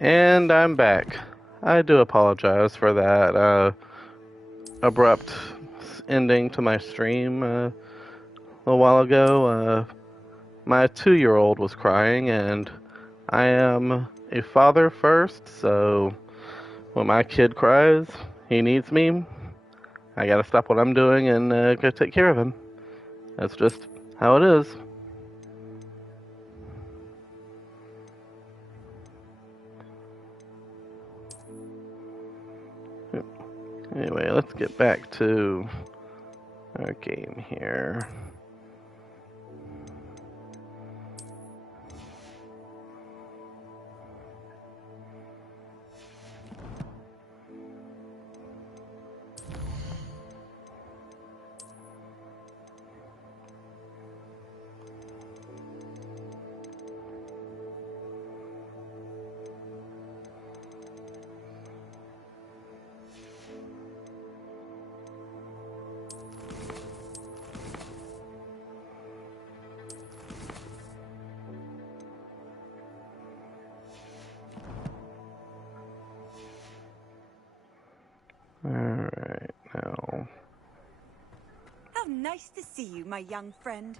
And I'm back. I do apologize for that abrupt ending to my stream a little while ago. My 2-year-old was crying, and I am a father first, so when my kid cries, he needs me. I gotta stop what I'm doing and go take care of him. That's just how it is. Anyway, let's get back to our game here. Alright, now. How nice to see you, my young friend.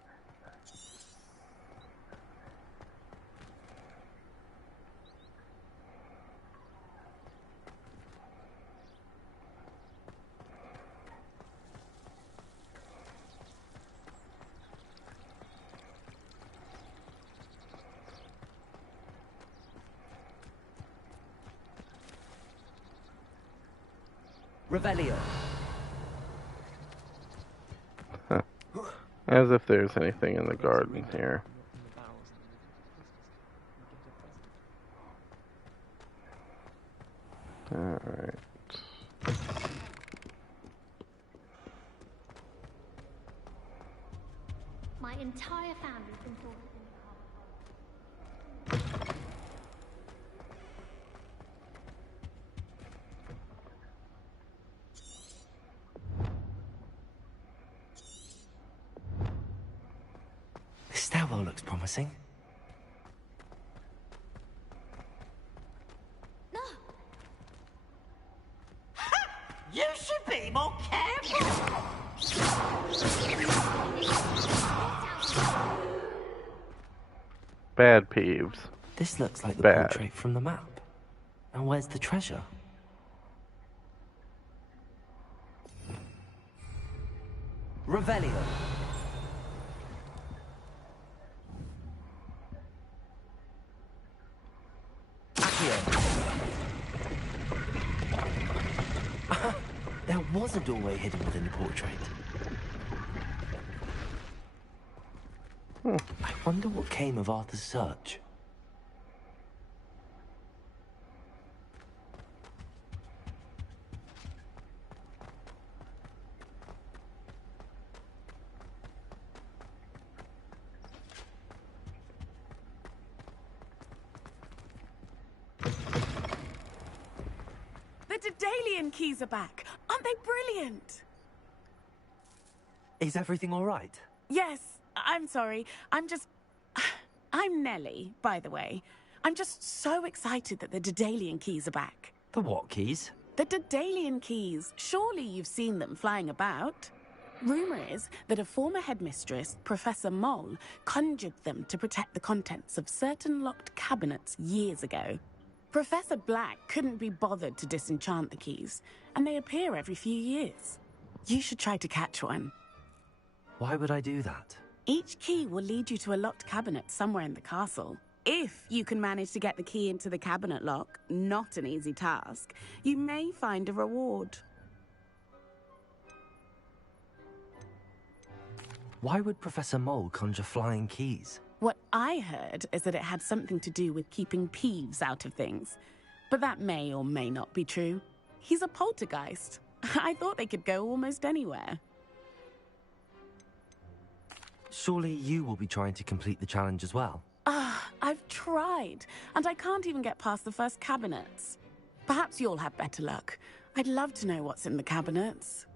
Revelio. Huh. As if there's anything in the garden here. Alright. My entire family's been forced into This stairwell looks promising. No! You should be more careful! Bad peeves. This looks like the Bad. portrait from the map. And where's the treasure? Revelio. There was a doorway hidden within the portrait. I wonder what came of Arthur's search. The Daedalian keys are back. Aren't they brilliant? Is everything all right? Yes, I'm sorry. I'm Nellie, by the way. I'm just so excited that the Daedalian keys are back. The what keys? The Daedalian keys. Surely you've seen them flying about. Rumour is that a former headmistress, Professor Moll, conjured them to protect the contents of certain locked cabinets years ago. Professor Black couldn't be bothered to disenchant the keys, and they appear every few years. You should try to catch one. Why would I do that? Each key will lead you to a locked cabinet somewhere in the castle. If you can manage to get the key into the cabinet lock, not an easy task, you may find a reward. Why would Professor Mole conjure flying keys? What I heard is that it had something to do with keeping Peeves out of things. But that may or may not be true. He's a poltergeist. I thought they could go almost anywhere. Surely you will be trying to complete the challenge as well. I've tried, and I can't even get past the first cabinets. Perhaps you'll have better luck. I'd love to know what's in the cabinets.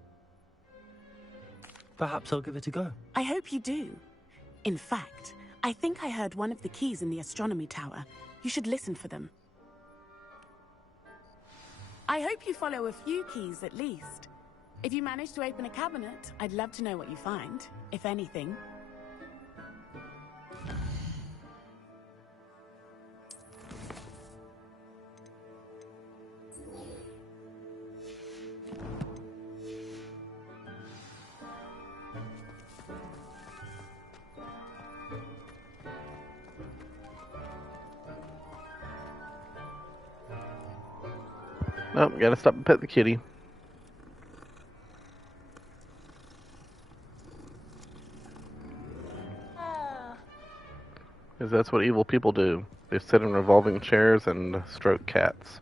Perhaps I'll give it a go. I hope you do. In fact, I think I heard one of the keys in the astronomy tower. You should listen for them. I hope you follow a few keys at least. If you manage to open a cabinet, I'd love to know what you find, if anything. Oh, gotta stop and pet the kitty. Because that's what evil people do. They sit in revolving chairs and stroke cats.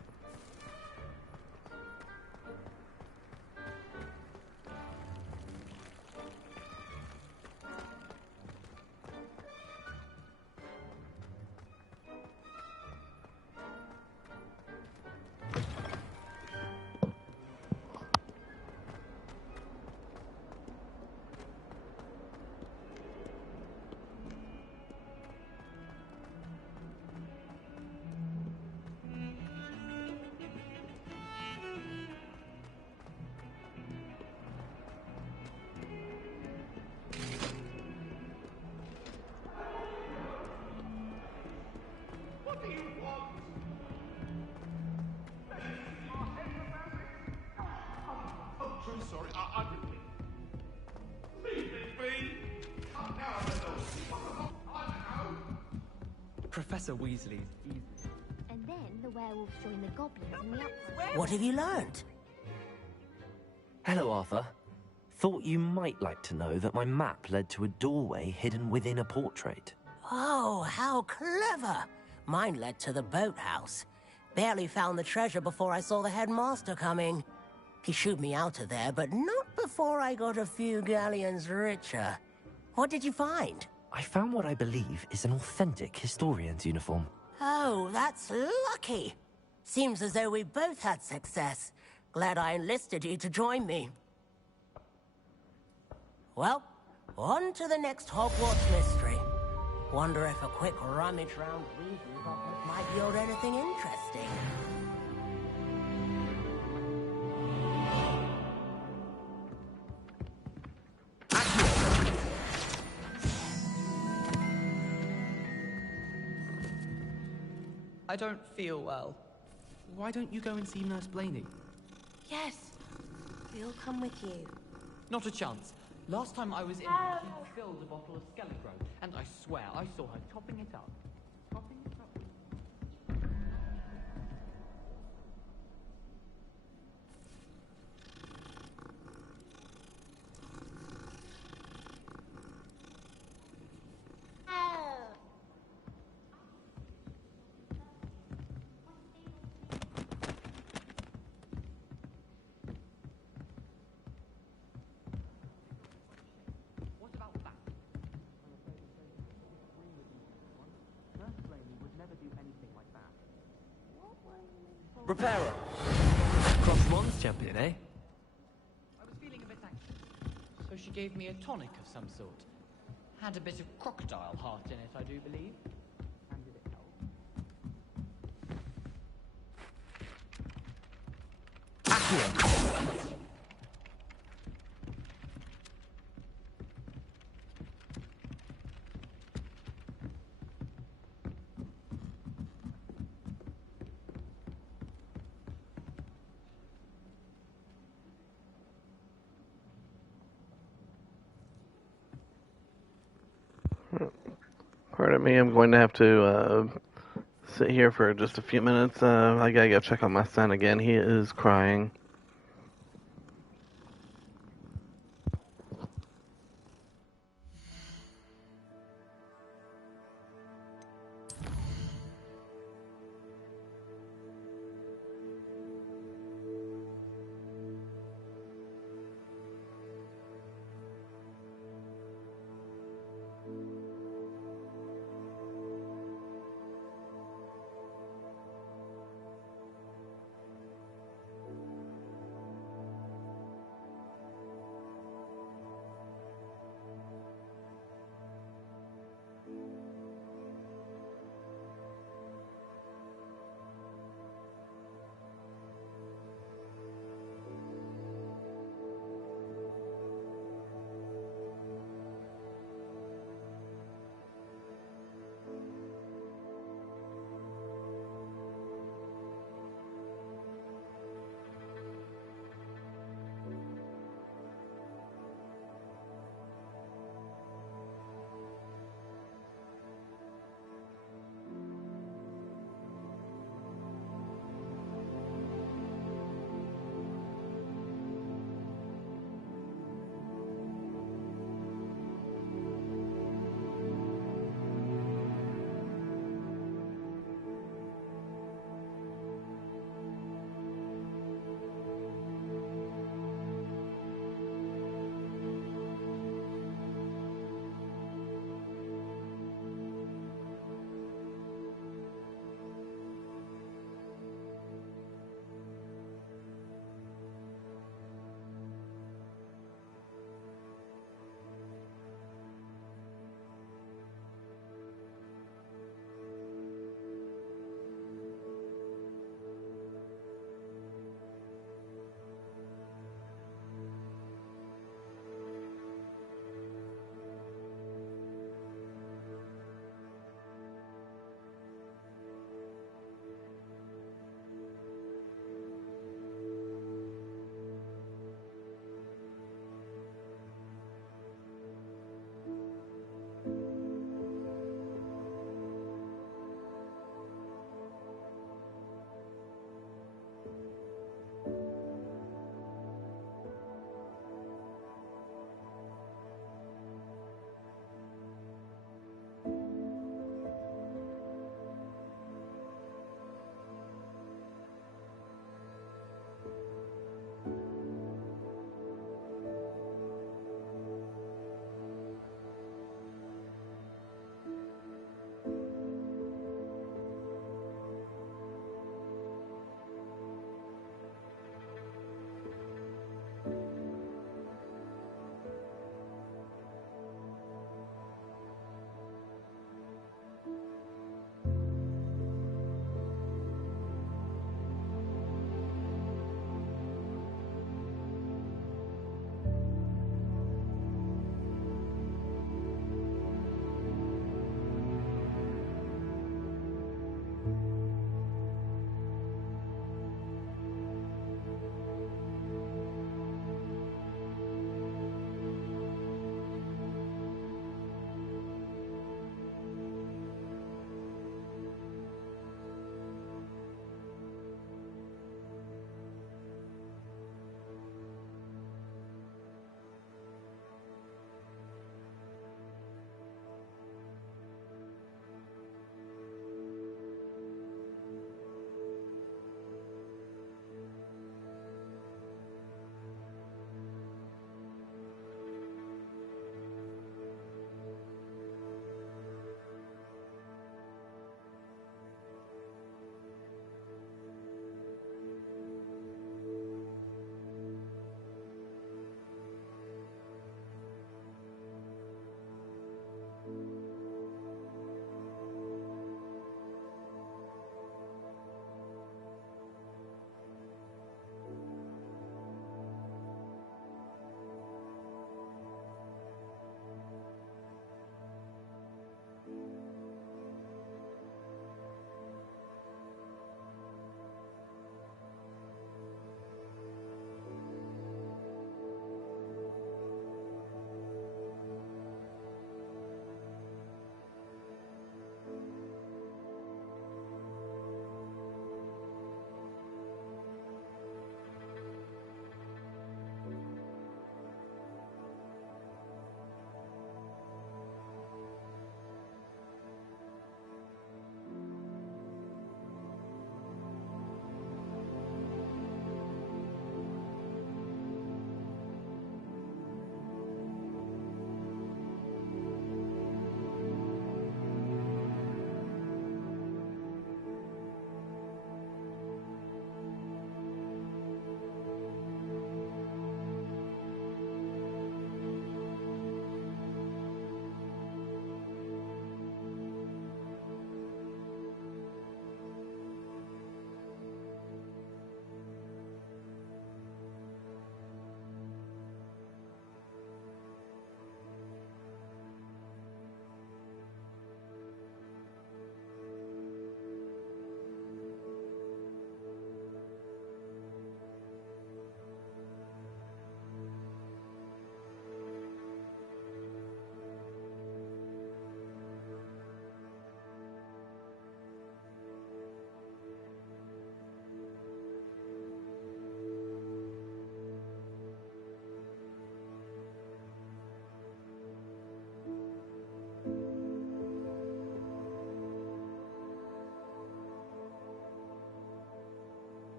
Professor Weasley's easy. And then the werewolves join the goblins in the uproar. What have you learned? Hello, Arthur. Thought you might like to know that my map led to a doorway hidden within a portrait. Oh, how clever! Mine led to the boathouse. Barely found the treasure before I saw the headmaster coming. He shooed me out of there, but not before I got a few galleons richer. What did you find? I found what I believe is an authentic historian's uniform. Oh, that's lucky. Seems as though we both had success. Glad I enlisted you to join me. Well, on to the next Hogwarts mystery. Wonder if a quick rummage round Weasley's office might yield anything interesting. I don't feel well. Why don't you go and see Nurse Blaney? Yes, we'll come with you. Not a chance. Last time I was in, she filled a bottle of Skelegro, and I swear I saw her topping it up. Topping it up. What about that? Nurse Blaney would never do anything like that. Reparo. Cross Mons champion, eh? I was feeling a bit anxious, so she gave me a tonic of some sort. Had a bit of crocodile heart in it, I do believe. And did it help? Accio. Pardon me, I'm going to have to sit here for just a few minutes. I gotta go check on my son again. He is crying.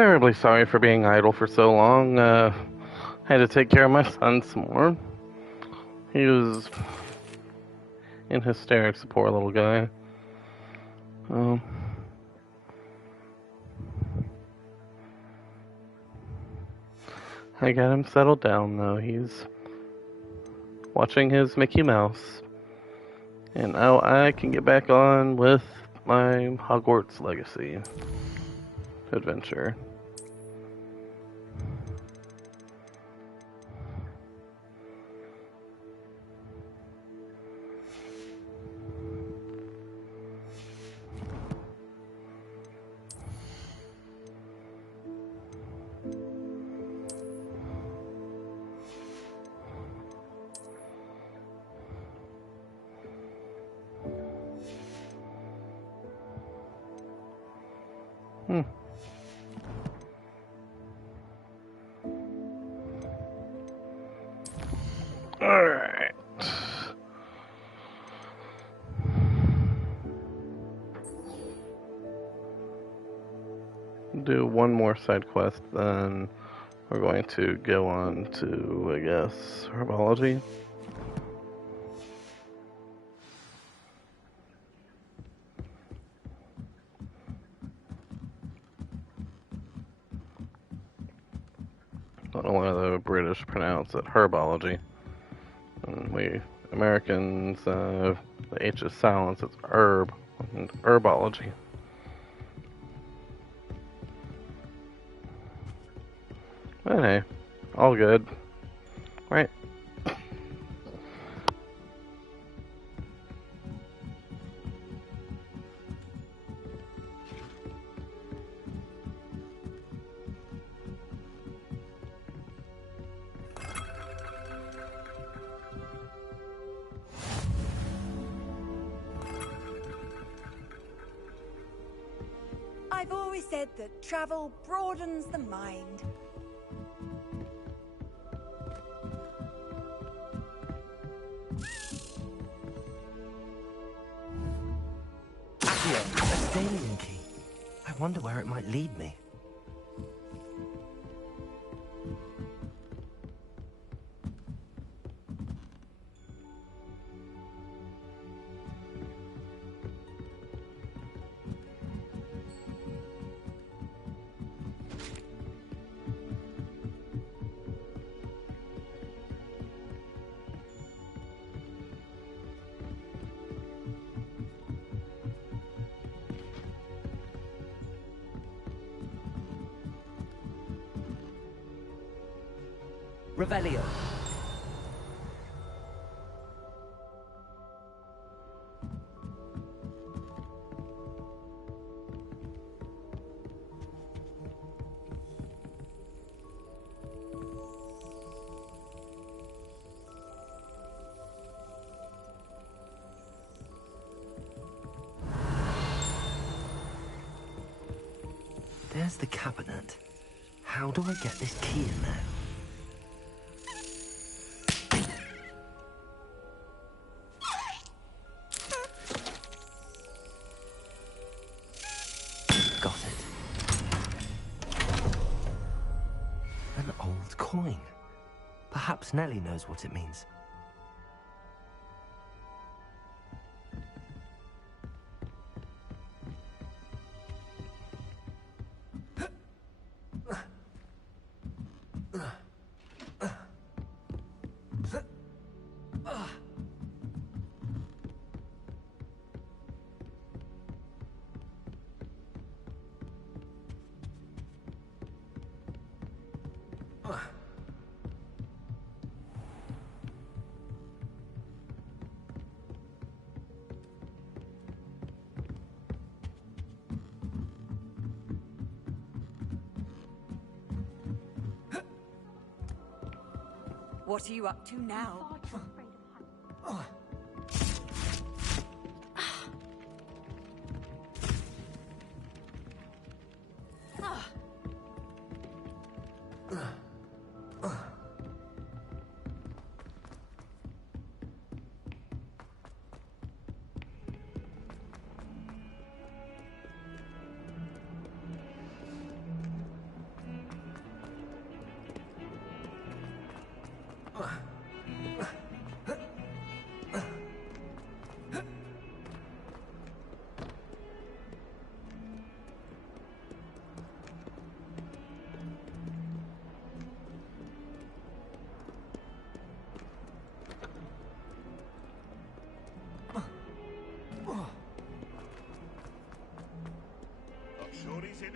terribly sorry for being idle for so long. Had to take care of my son some more. He was in hysterics, the poor little guy. I got him settled down, though. He's watching his Mickey Mouse. And now I can get back on with my Hogwarts Legacy adventure. Alright. Do one more side quest, then we're going to go on to, I guess, herbology. I don't know why the British pronounce it herbology. And we Americans, the H is silent, it's herb, and herbology. But hey, all good. Right? I've always said that travel broadens the mind. Accio, a sailing key. I wonder where it might lead me. Revelio. There's the cabinet. How do I get this key in there? Got it. An old coin. Perhaps Nellie knows what it means. What are you up to now?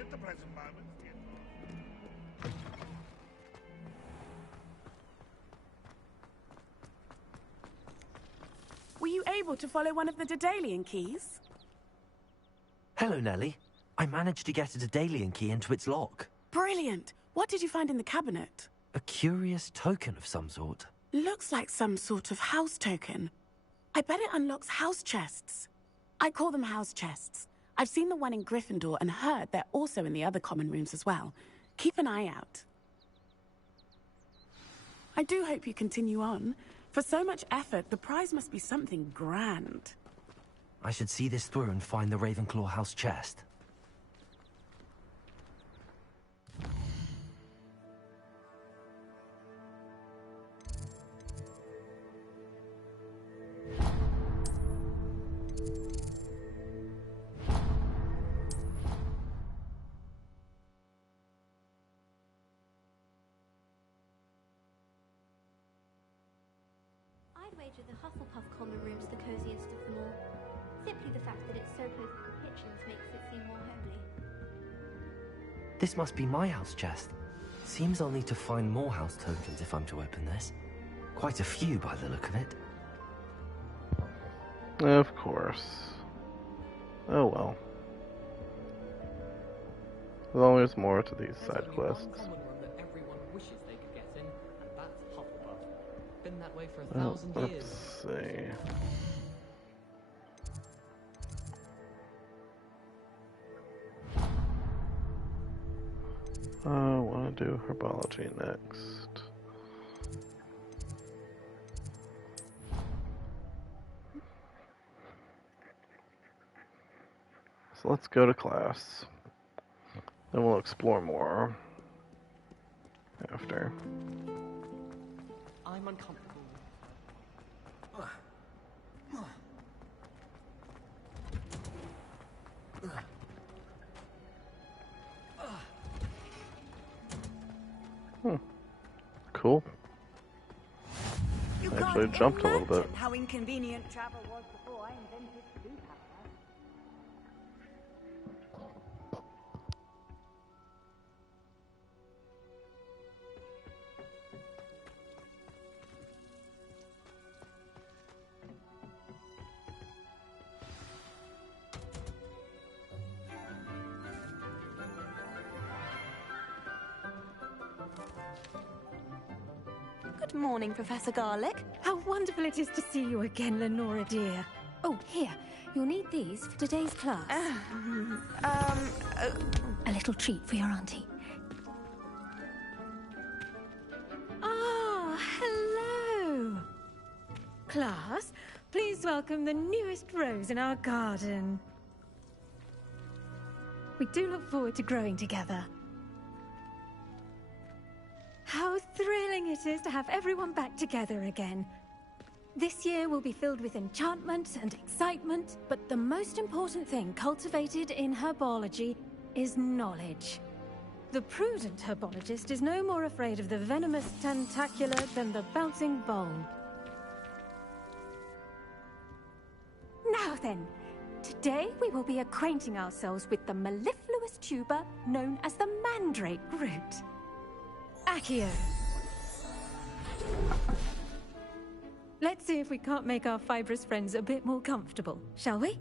at the present moment. Were you able to follow one of the Daedalian keys? Hello, Nellie. I managed to get a Daedalian key into its lock. Brilliant! What did you find in the cabinet? A curious token of some sort. Looks like some sort of house token. I bet it unlocks house chests. I call them house chests. I've seen the one in Gryffindor and heard they're also in the other common rooms as well. Keep an eye out. I do hope you continue on. For so much effort, the prize must be something grand. I should see this through and find the Ravenclaw house chest. I'd wager the Hufflepuff common room's the coziest of them all. Simply the fact that it's so close to the kitchens makes it seem more homely. This must be my house chest. Seems I'll need to find more house tokens if I'm to open this. Quite a few by the look of it. Of course. Oh well. There's always more to these side quests. There's only one common room that everyone wishes they could get in, and that's Hufflepuff. Been that way for a Well, thousand let's years. see. I want to do herbology next. So let's go to class. Then we'll explore more after. I'm uncomfortable. Cool. You Actually can't jumped a little bit. imagine how inconvenient travel was before I invented sleep apparatus. Good morning, Professor Garlick. How wonderful it is to see you again, Lenora dear. Oh, here. You'll need these for today's class. A little treat for your auntie. Ah, hello. Class, please welcome the newest rose in our garden. We do look forward to growing together. How thrilling it is to have everyone back together again. This year will be filled with enchantment and excitement, but the most important thing cultivated in herbology is knowledge. The prudent herbologist is no more afraid of the venomous tentacula than the bouncing bulb. Now then, today we will be acquainting ourselves with the mellifluous tuber known as the mandrake root. Accio. Let's see if we can't make our fibrous friends a bit more comfortable, shall we?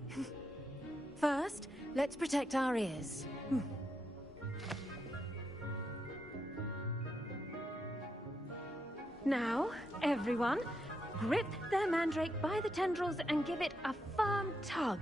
First, let's protect our ears. Now, everyone, grip their mandrake by the tendrils and give it a firm tug.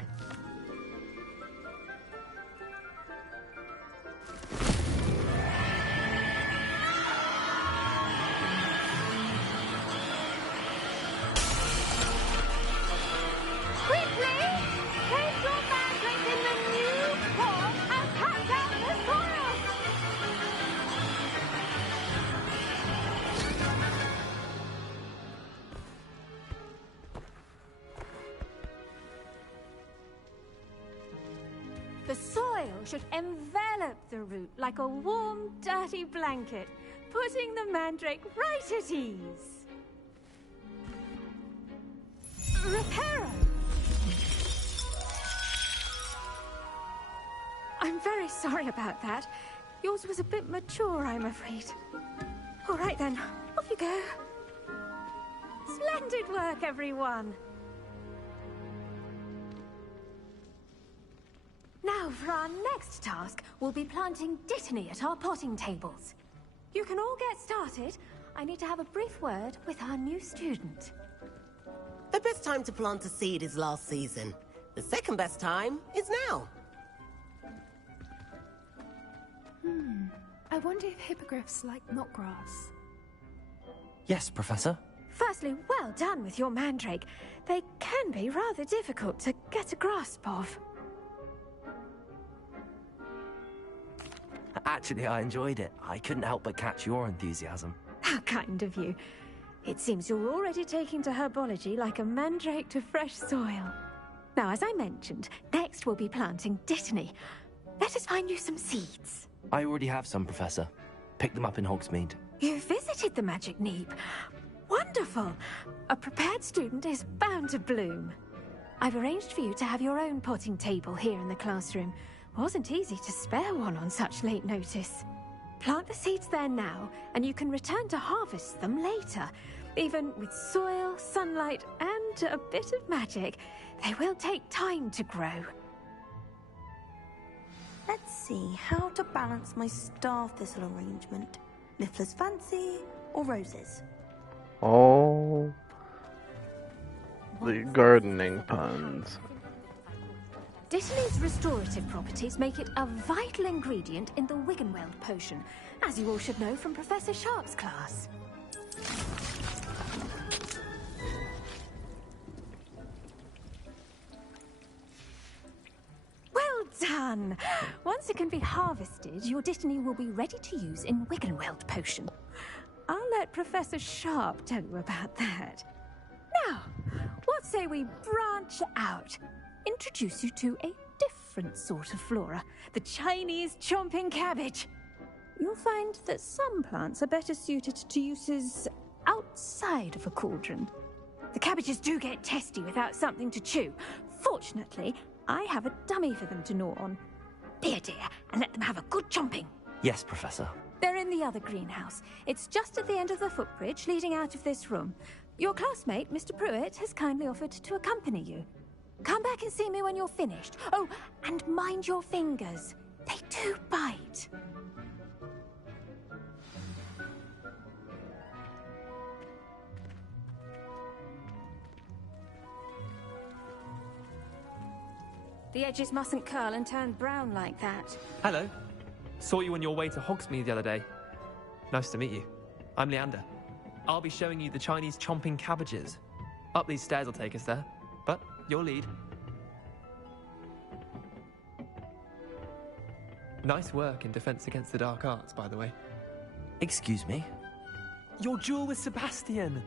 The soil should envelop the root like a warm, dirty blanket, putting the mandrake right at ease. Reparo! I'm very sorry about that. Yours was a bit mature, I'm afraid. All right then, off you go. Splendid work, everyone. Now, for our next task, we'll be planting Dittany at our potting tables. You can all get started. I need to have a brief word with our new student. The best time to plant a seed is last season. The second best time is now. I wonder if hippogriffs like knotgrass. Yes, Professor. Firstly, well done with your mandrake. They can be rather difficult to get a grasp of. Actually, I enjoyed it. I couldn't help but catch your enthusiasm. How kind of you. It seems you're already taking to herbology like a mandrake to fresh soil. Now, as I mentioned, next we'll be planting Dittany. Let us find you some seeds. I already have some, Professor. Picked them up in Hogsmeade. You visited the Magic Neep. Wonderful! A prepared student is bound to bloom. I've arranged for you to have your own potting table here in the classroom. Wasn't easy to spare one on such late notice. Plant the seeds there now, and you can return to harvest them later. Even with soil, sunlight, and a bit of magic, they will take time to grow. Let's see how to balance my star thistle arrangement. Miffler's fancy or roses? All the gardening puns. Dittany's restorative properties make it a vital ingredient in the Wiggenweld potion, as you all should know from Professor Sharp's class. Well done! Once it can be harvested, your Dittany will be ready to use in Wiggenweld potion. I'll let Professor Sharp tell you about that. Now, what say we branch out? Introduce you to a different sort of flora, the Chinese chomping cabbage. You'll find that some plants are better suited to uses outside of a cauldron. The cabbages do get testy without something to chew. Fortunately, I have a dummy for them to gnaw on. Be a dear and let them have a good chomping. Yes, Professor. They're in the other greenhouse. It's just at the end of the footbridge leading out of this room. Your classmate, Mr. Pruitt, has kindly offered to accompany you. Come back and see me when you're finished. Oh, and mind your fingers. They do bite. The edges mustn't curl and turn brown like that. Hello. Saw you on your way to Hogsmeade the other day. Nice to meet you. I'm Leander. I'll be showing you the Chinese chomping cabbages. Up these stairs will take us there, but your lead. Nice work in Defense Against the Dark Arts, by the way. Excuse me? Your duel with Sebastian!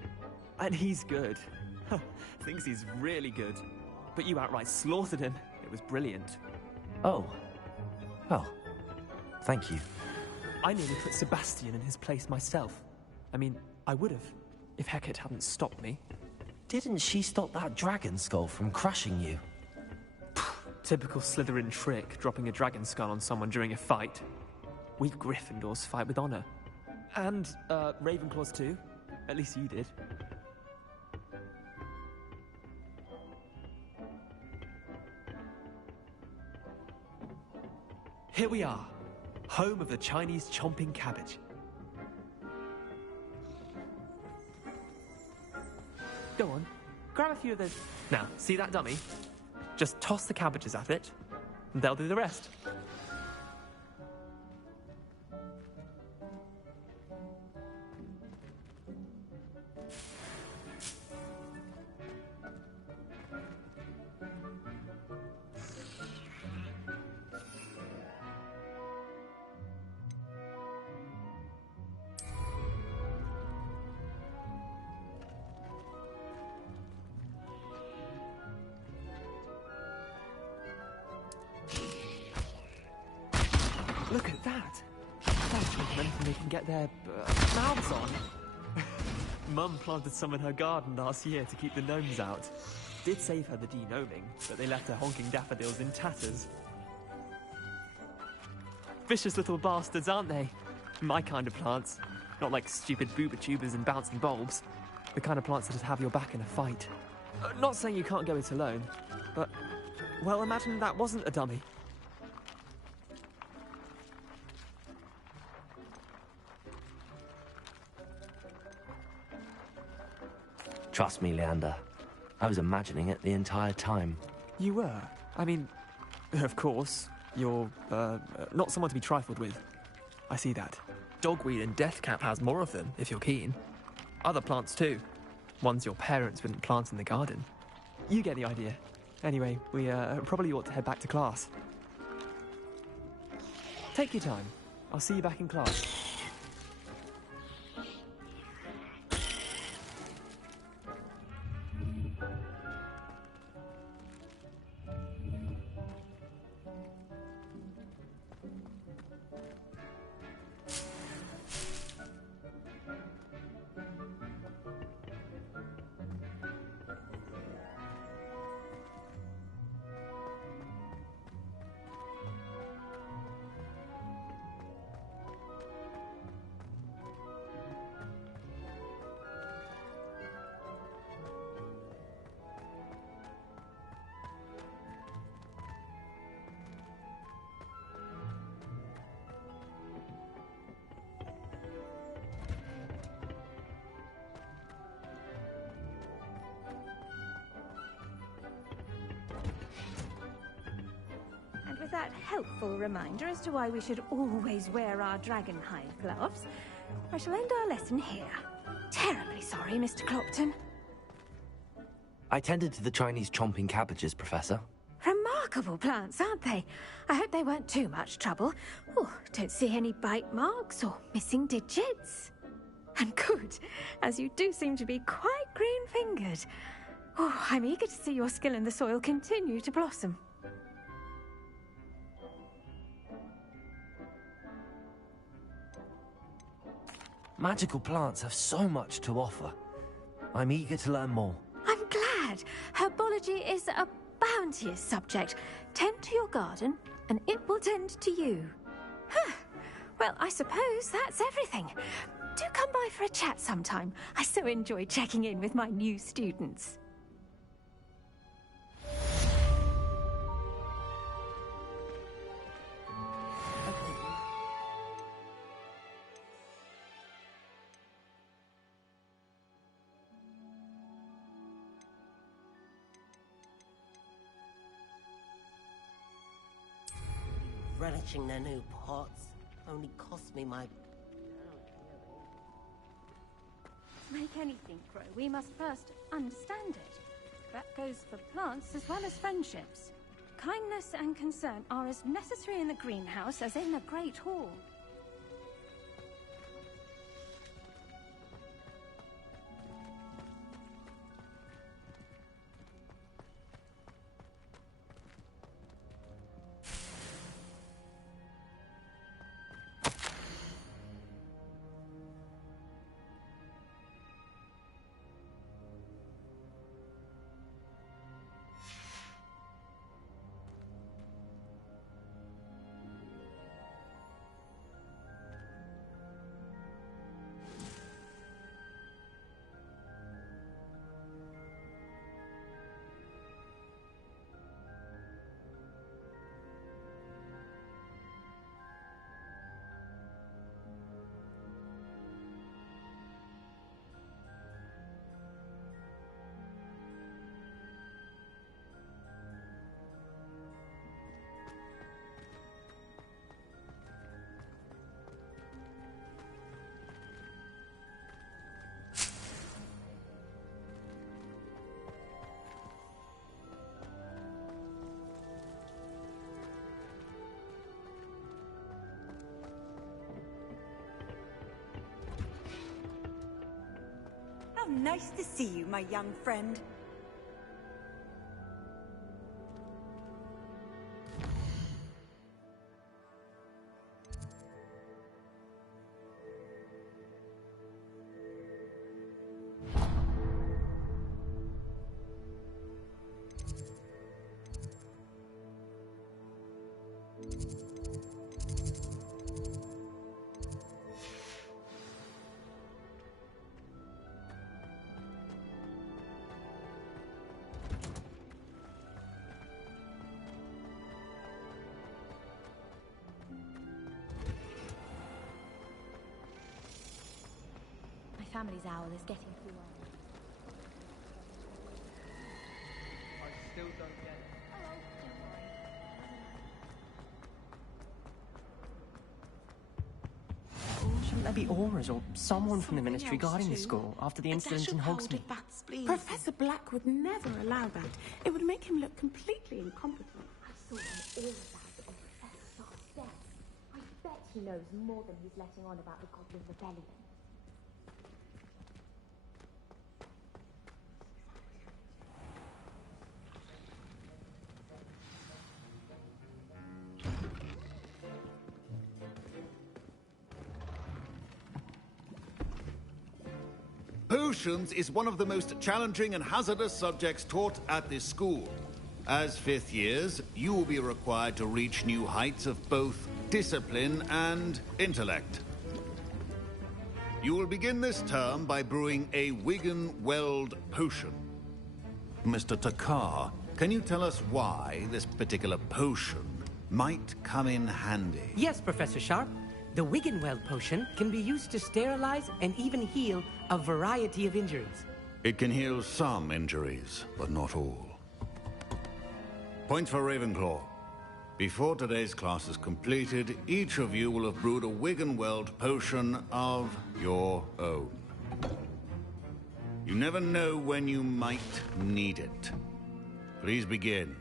And he's good. Thinks he's really good. But you outright slaughtered him. It was brilliant. Oh. Well, thank you. I nearly put Sebastian in his place myself. I mean, I would have, if Hecate hadn't stopped me. Didn't she stop that dragon skull from crushing you? Typical Slytherin trick, dropping a dragon skull on someone during a fight. We Gryffindors fight with honor. And, Ravenclaws too. At least you did. Here we are, home of the Chinese chomping cabbage. Go on, grab a few of those. Now, see that dummy? Just toss the cabbages at it, and they'll do the rest. Look at that! That's making anything they can get their mouths on. Mum planted some in her garden last year to keep the gnomes out. Did save her the de-gnoming, but they left her honking daffodils in tatters. Vicious little bastards, aren't they? My kind of plants. Not like stupid booba tubers and bouncing bulbs. The kind of plants that'd have your back in a fight. Not saying you can't go it alone, but... well, imagine that wasn't a dummy. Trust me, Leander. I was imagining it the entire time. You were? I mean, of course, you're, not someone to be trifled with. I see that. Dogweed and deathcap has more of them, if you're keen. Other plants too. Ones your parents wouldn't plant in the garden. You get the idea. Anyway, we probably ought to head back to class. Take your time. I'll see you back in class. With that helpful reminder as to why we should always wear our dragonhide gloves, I shall end our lesson here. Terribly sorry, Mr. Clopton. I tended to the Chinese chomping cabbages, Professor. Remarkable plants, aren't they? I hope they weren't too much trouble. Oh, don't see any bite marks or missing digits. And good, as you do seem to be quite green-fingered. Oh, I'm eager to see your skill in the soil continue to blossom. Magical plants have so much to offer. I'm eager to learn more. I'm glad. Herbology is a bounteous subject. Tend to your garden, and it will tend to you. Well, I suppose that's everything. Do come by for a chat sometime. I so enjoy checking in with my new students. Relishing their new pots only cost me my... To make anything grow, we must first understand it. That goes for plants as well as friendships. Kindness and concern are as necessary in the greenhouse as in a great hall. How nice to see you, my young friend. family's owl is getting too old. I still don't get it. Shouldn't there be auras or someone from the Ministry guarding the school after the incident in Hogsmeade? Professor Black would never allow that. It would make him look completely incompetent. I saw him all about it on Professor Sharp's desk. I bet he knows more than he's letting on about the Goblin Rebellion. Potions is one of the most challenging and hazardous subjects taught at this school. As fifth years, you will be required to reach new heights of both discipline and intellect. You will begin this term by brewing a Wigan-Weld potion. Mr. Takar, can you tell us why this particular potion might come in handy? Yes, Professor Sharp. The Wiggenweld potion can be used to sterilize and even heal a variety of injuries. It can heal some injuries, but not all. Points for Ravenclaw. Before today's class is completed, each of you will have brewed a Wiggenweld potion of your own. You never know when you might need it. Please begin.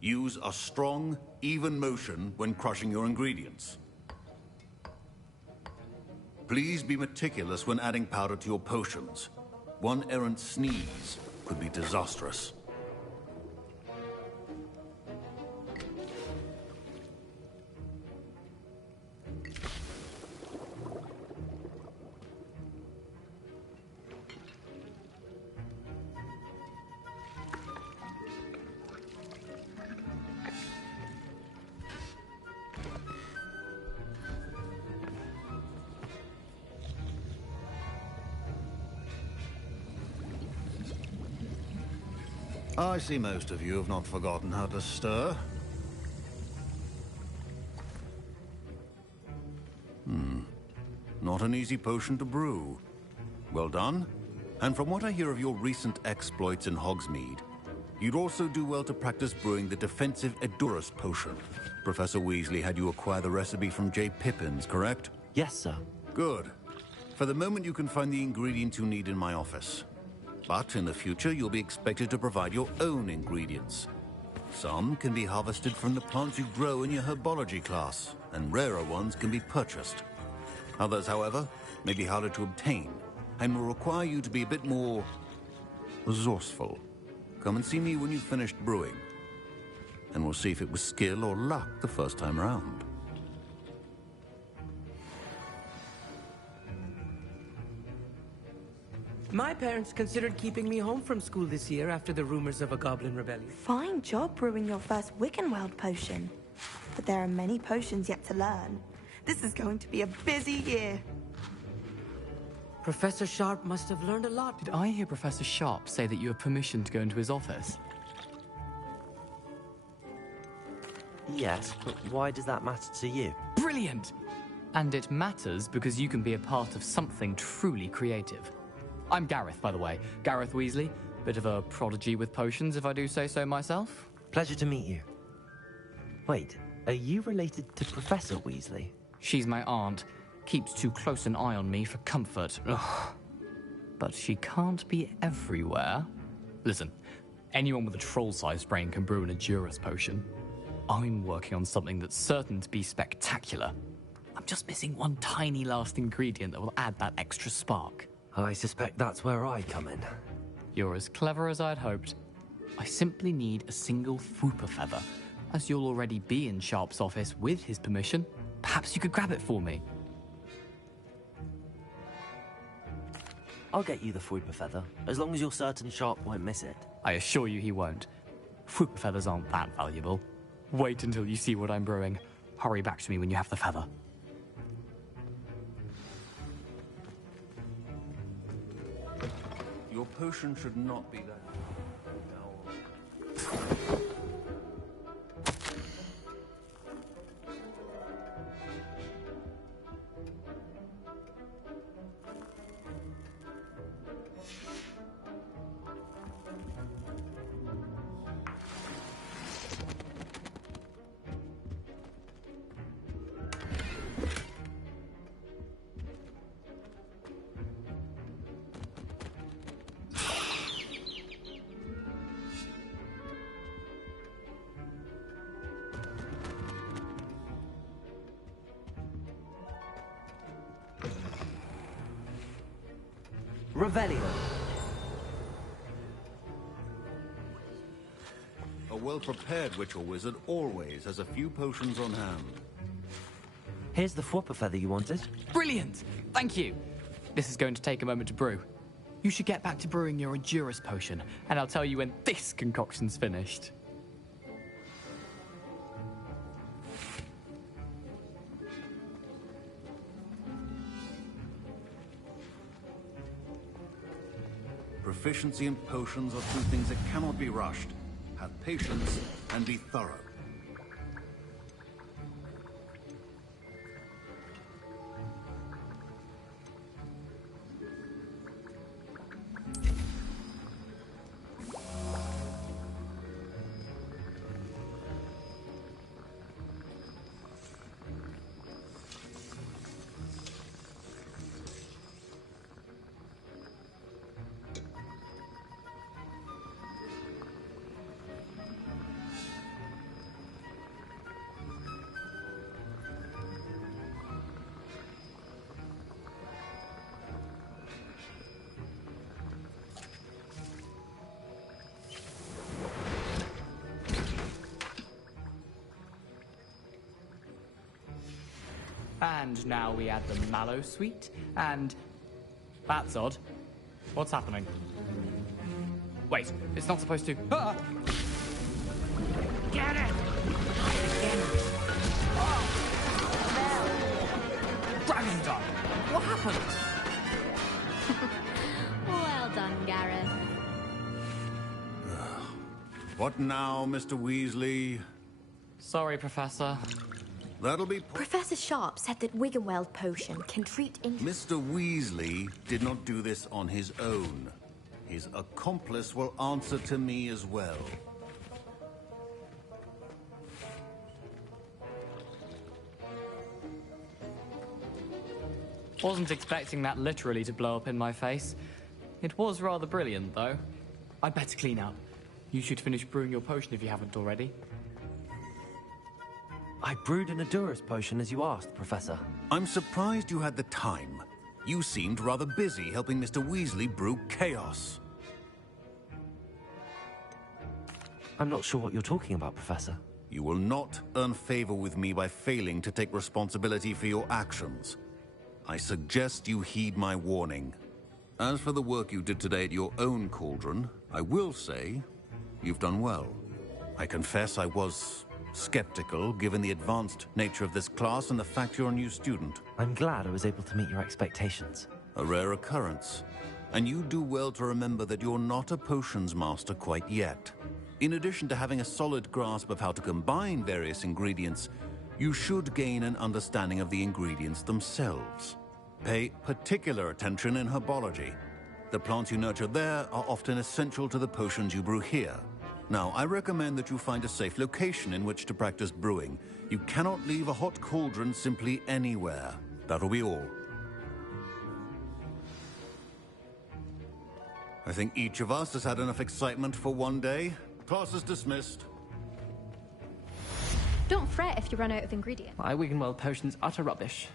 Use a strong, even motion when crushing your ingredients. Please be meticulous when adding powder to your potions. One errant sneeze could be disastrous. I see most of you have not forgotten how to stir. Not an easy potion to brew. Well done. And from what I hear of your recent exploits in Hogsmeade, you'd also do well to practice brewing the defensive Edurus potion. Professor Weasley had you acquire the recipe from J. Pippins, correct? Yes, sir. Good. For the moment, you can find the ingredients you need in my office. But in the future, you'll be expected to provide your own ingredients. Some can be harvested from the plants you grow in your herbology class, and rarer ones can be purchased. Others, however, may be harder to obtain, and will require you to be a bit more resourceful. Come and see me when you've finished brewing, and we'll see if it was skill or luck the first time around. My parents considered keeping me home from school this year after the rumors of a Goblin Rebellion. Fine job brewing your first Wiccanweld potion. But there are many potions yet to learn. This is going to be a busy year. Professor Sharp must have learned a lot. Did I hear Professor Sharp say that you have permission to go into his office? Yes, but why does that matter to you? Brilliant! And it matters because you can be a part of something truly creative. I'm Gareth, by the way. Gareth Weasley. Bit of a prodigy with potions, if I do say so myself. Pleasure to meet you. Wait, are you related to Professor Weasley? She's my aunt. Keeps too close an eye on me for comfort. Ugh. But she can't be everywhere. Listen, anyone with a troll-sized brain can brew an Edurus potion. I'm working on something that's certain to be spectacular. I'm just missing one tiny last ingredient that will add that extra spark. I suspect that's where I come in. You're as clever as I'd hoped. I simply need a single Fwooper feather. As you'll already be in Sharp's office with his permission, perhaps you could grab it for me. I'll get you the Fwooper feather, as long as you're certain Sharp won't miss it. I assure you he won't. Fwooper feathers aren't that valuable. Wait until you see what I'm brewing. Hurry back to me when you have the feather. Your potion should not be that. Revelio. A well-prepared witch or wizard always has a few potions on hand. Here's the Fwopper feather you wanted. Brilliant! Thank you. This is going to take a moment to brew. You should get back to brewing your Endurus potion, and I'll tell you when this concoction's finished. Proficiency in potions are two things that cannot be rushed. Have patience and be thorough. And now we add the mallow sweet, and... That's odd. What's happening? Wait, it's not supposed to... Ah! Get it! Dragon done! What happened? Well done, Gareth. What now, Mr. Weasley? Sorry, Professor. That'll be... Professor Sharp said that Wiggenweld potion can treat Mr. Weasley did not do this on his own. His accomplice will answer to me as well. Wasn't expecting that literally to blow up in my face. It was rather brilliant, though. I'd better clean up. You should finish brewing your potion if you haven't already. I brewed an Endurus potion as you asked, Professor. I'm surprised you had the time. You seemed rather busy helping Mr. Weasley brew chaos. I'm not sure what you're talking about, Professor. You will not earn favor with me by failing to take responsibility for your actions. I suggest you heed my warning. As for the work you did today at your own cauldron, I will say you've done well. I confess I was skeptical, given the advanced nature of this class and the fact you're a new student. I'm glad I was able to meet your expectations. A rare occurrence. And you do well to remember that you're not a potions master quite yet. In addition to having a solid grasp of how to combine various ingredients, you should gain an understanding of the ingredients themselves. Pay particular attention in herbology. The plants you nurture there are often essential to the potions you brew here. Now, I recommend that you find a safe location in which to practice brewing. You cannot leave a hot cauldron simply anywhere. That'll be all. I think each of us has had enough excitement for one day. Class is dismissed. Don't fret if you run out of ingredients. My Wiggenweld potion's utter rubbish.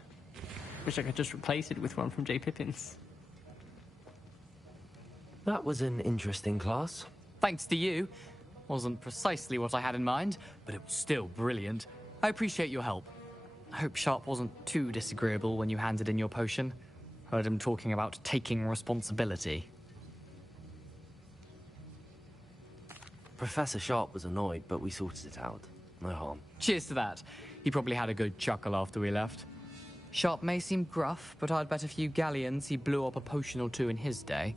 Wish I could just replace it with one from J. Pippin's. That was an interesting class. Thanks to you. Wasn't precisely what I had in mind, but it was still brilliant. I appreciate your help. I hope Sharp wasn't too disagreeable when you handed in your potion. Heard him talking about taking responsibility. Professor Sharp was annoyed, but we sorted it out. No harm. Cheers to that. He probably had a good chuckle after we left. Sharp may seem gruff, but I'd bet a few galleons he blew up a potion or two in his day.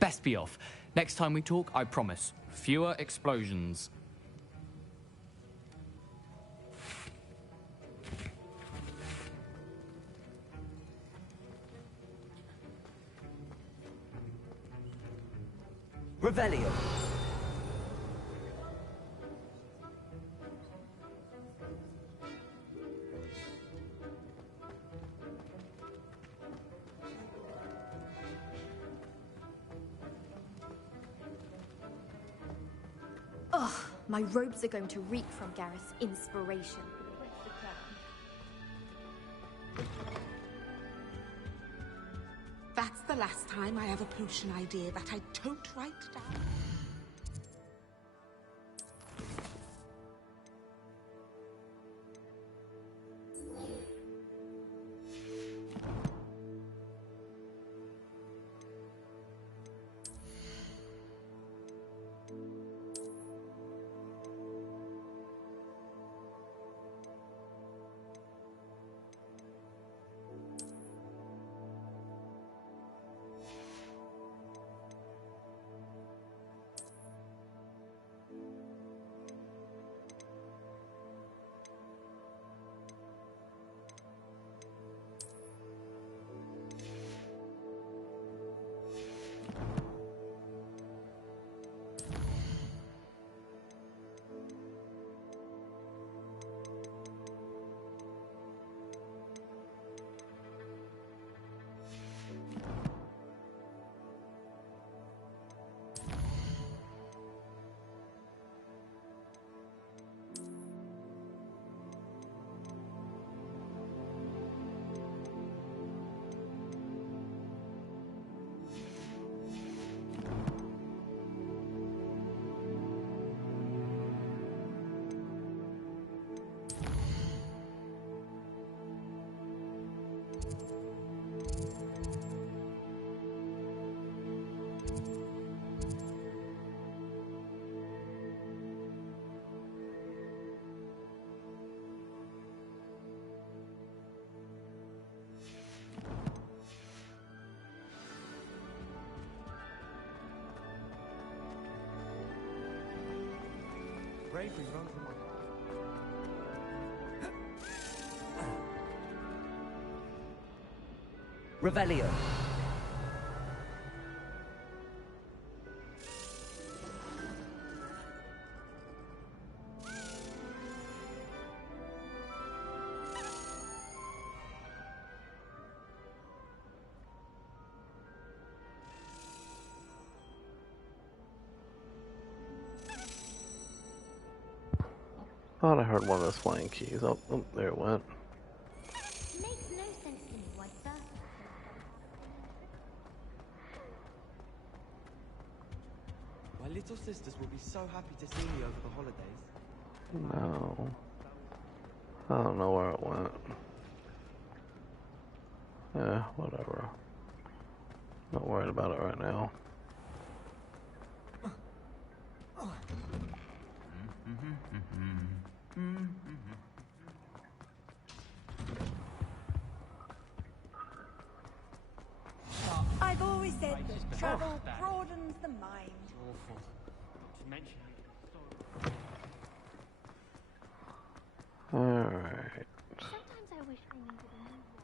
Best be off. Next time we talk, I promise, Fewer explosions. Revelio. Ugh, my robes are going to reek from Gareth's inspiration. That's the last time I have a potion idea that I don't write down. Bravery runs in my Revelio. Thought I heard one of those flying keys. Oh, there it went. Makes no sense to me why first. My little sisters will be so happy to see me over the holidays. No. I don't know where it went. Yeah, whatever. Not worried about it right now. I've always said that travel broadens the mind. Awful. Not to mention. Alright. Sometimes I wish I needed a new one.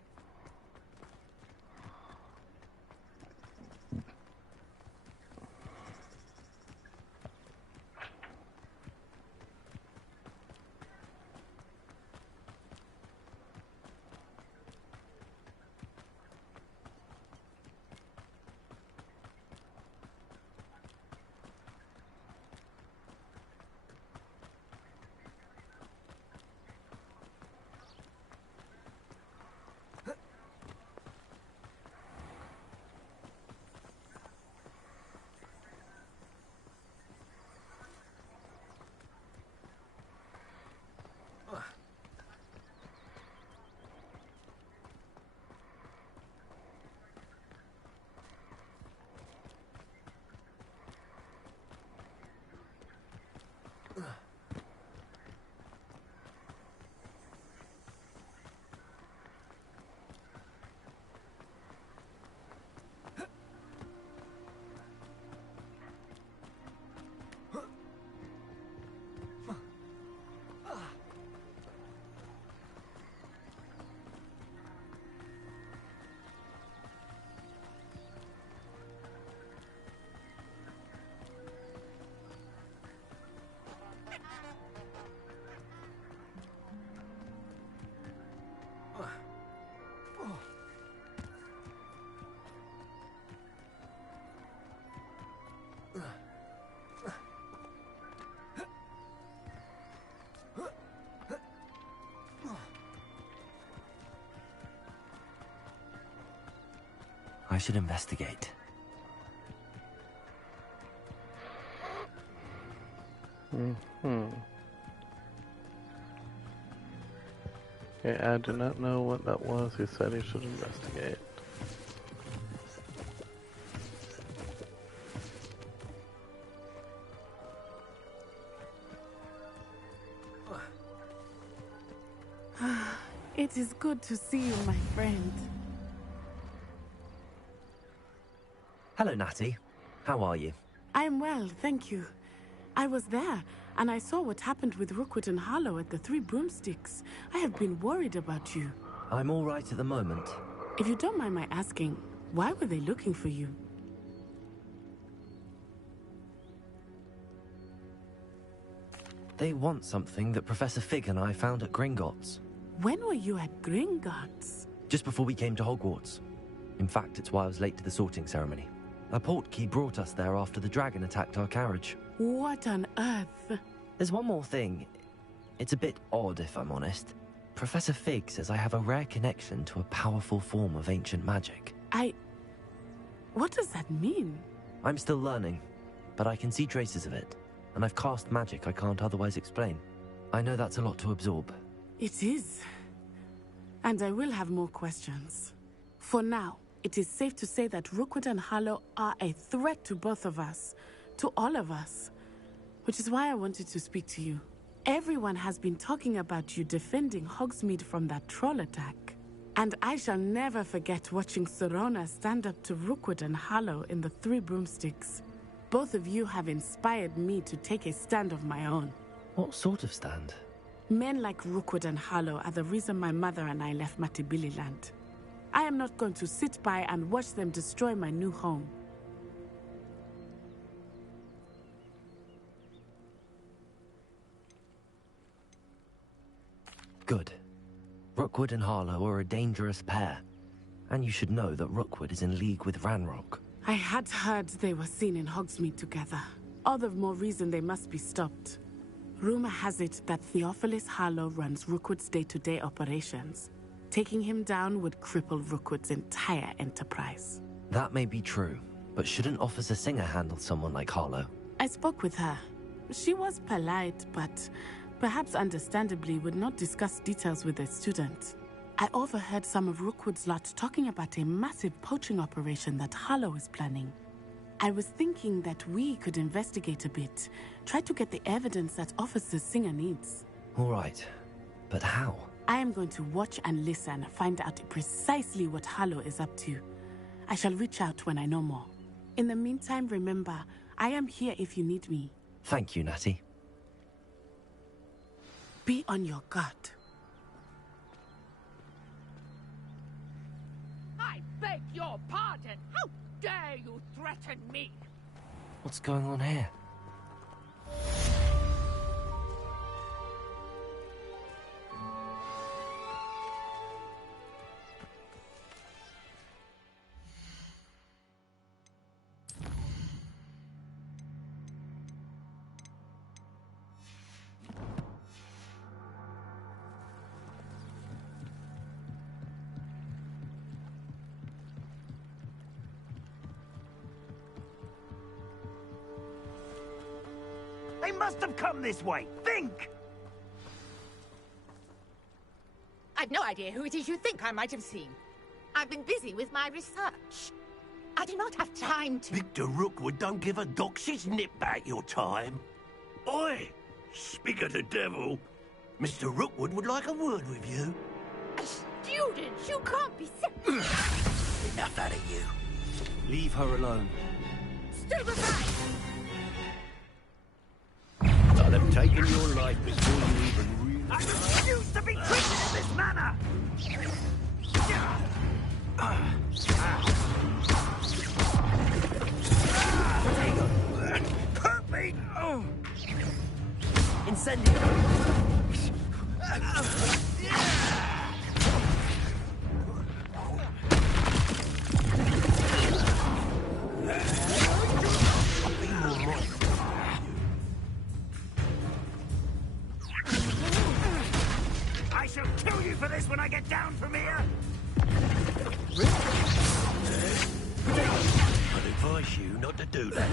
I should investigate. Okay, I do not know what that was. He said he should investigate. It is good to see you, my friend. Hello, Natty. How are you? I am well, thank you. I was there, and I saw what happened with Rookwood and Harlow at the Three Broomsticks. I have been worried about you. I'm all right at the moment. If you don't mind my asking, why were they looking for you? They want something that Professor Fig and I found at Gringotts. When were you at Gringotts? Just before we came to Hogwarts. In fact, it's why I was late to the sorting ceremony. A portkey brought us there after the dragon attacked our carriage. What on earth? There's one more thing. It's a bit odd, if I'm honest. Professor Fig says I have a rare connection to a powerful form of ancient magic. What does that mean? I'm still learning, but I can see traces of it, and I've cast magic I can't otherwise explain. I know that's a lot to absorb. It is. And I will have more questions. For now, it is safe to say that Rookwood and Harlow are a threat to both of us, to all of us. Which is why I wanted to speak to you. Everyone has been talking about you defending Hogsmeade from that troll attack. And I shall never forget watching Sorona stand up to Rookwood and Harlow in the Three Broomsticks. Both of you have inspired me to take a stand of my own. What sort of stand? Men like Rookwood and Harlow are the reason my mother and I left Matibililand. I am not going to sit by and watch them destroy my new home. Good. Rookwood and Harlow are a dangerous pair. And you should know that Rookwood is in league with Ranrock. I had heard they were seen in Hogsmeade together. All the more reason they must be stopped. Rumor has it that Theophilus Harlow runs Rookwood's day-to-day operations. Taking him down would cripple Rookwood's entire enterprise. That may be true, but shouldn't Officer Singer handle someone like Harlow? I spoke with her. She was polite, but perhaps understandably would not discuss details with a student. I overheard some of Rookwood's lot talking about a massive poaching operation that Harlow is planning. I was thinking that we could investigate a bit, try to get the evidence that Officer Singer needs. All right, but how? I am going to watch and listen, find out precisely what Harlow is up to. I shall reach out when I know more. In the meantime, remember, I am here if you need me. Thank you, Natty. Be on your guard. I beg your pardon. How dare you threaten me? What's going on here? They must have come this way. Think! I've no idea who it is you think I might have seen. I've been busy with my research. I do not have time to... Victor Rookwood don't give a doxy's nip back your time. Oi! Speak of the devil. Mr. Rookwood would like a word with you. A student? You can't be... Enough out of you. Leave her alone. Stupefy! I'll have taken your life before you even realize... I refuse to be treated in this manner! Hurt me! Incendio! I shall kill you for this when I get down from here! advise you not to do that.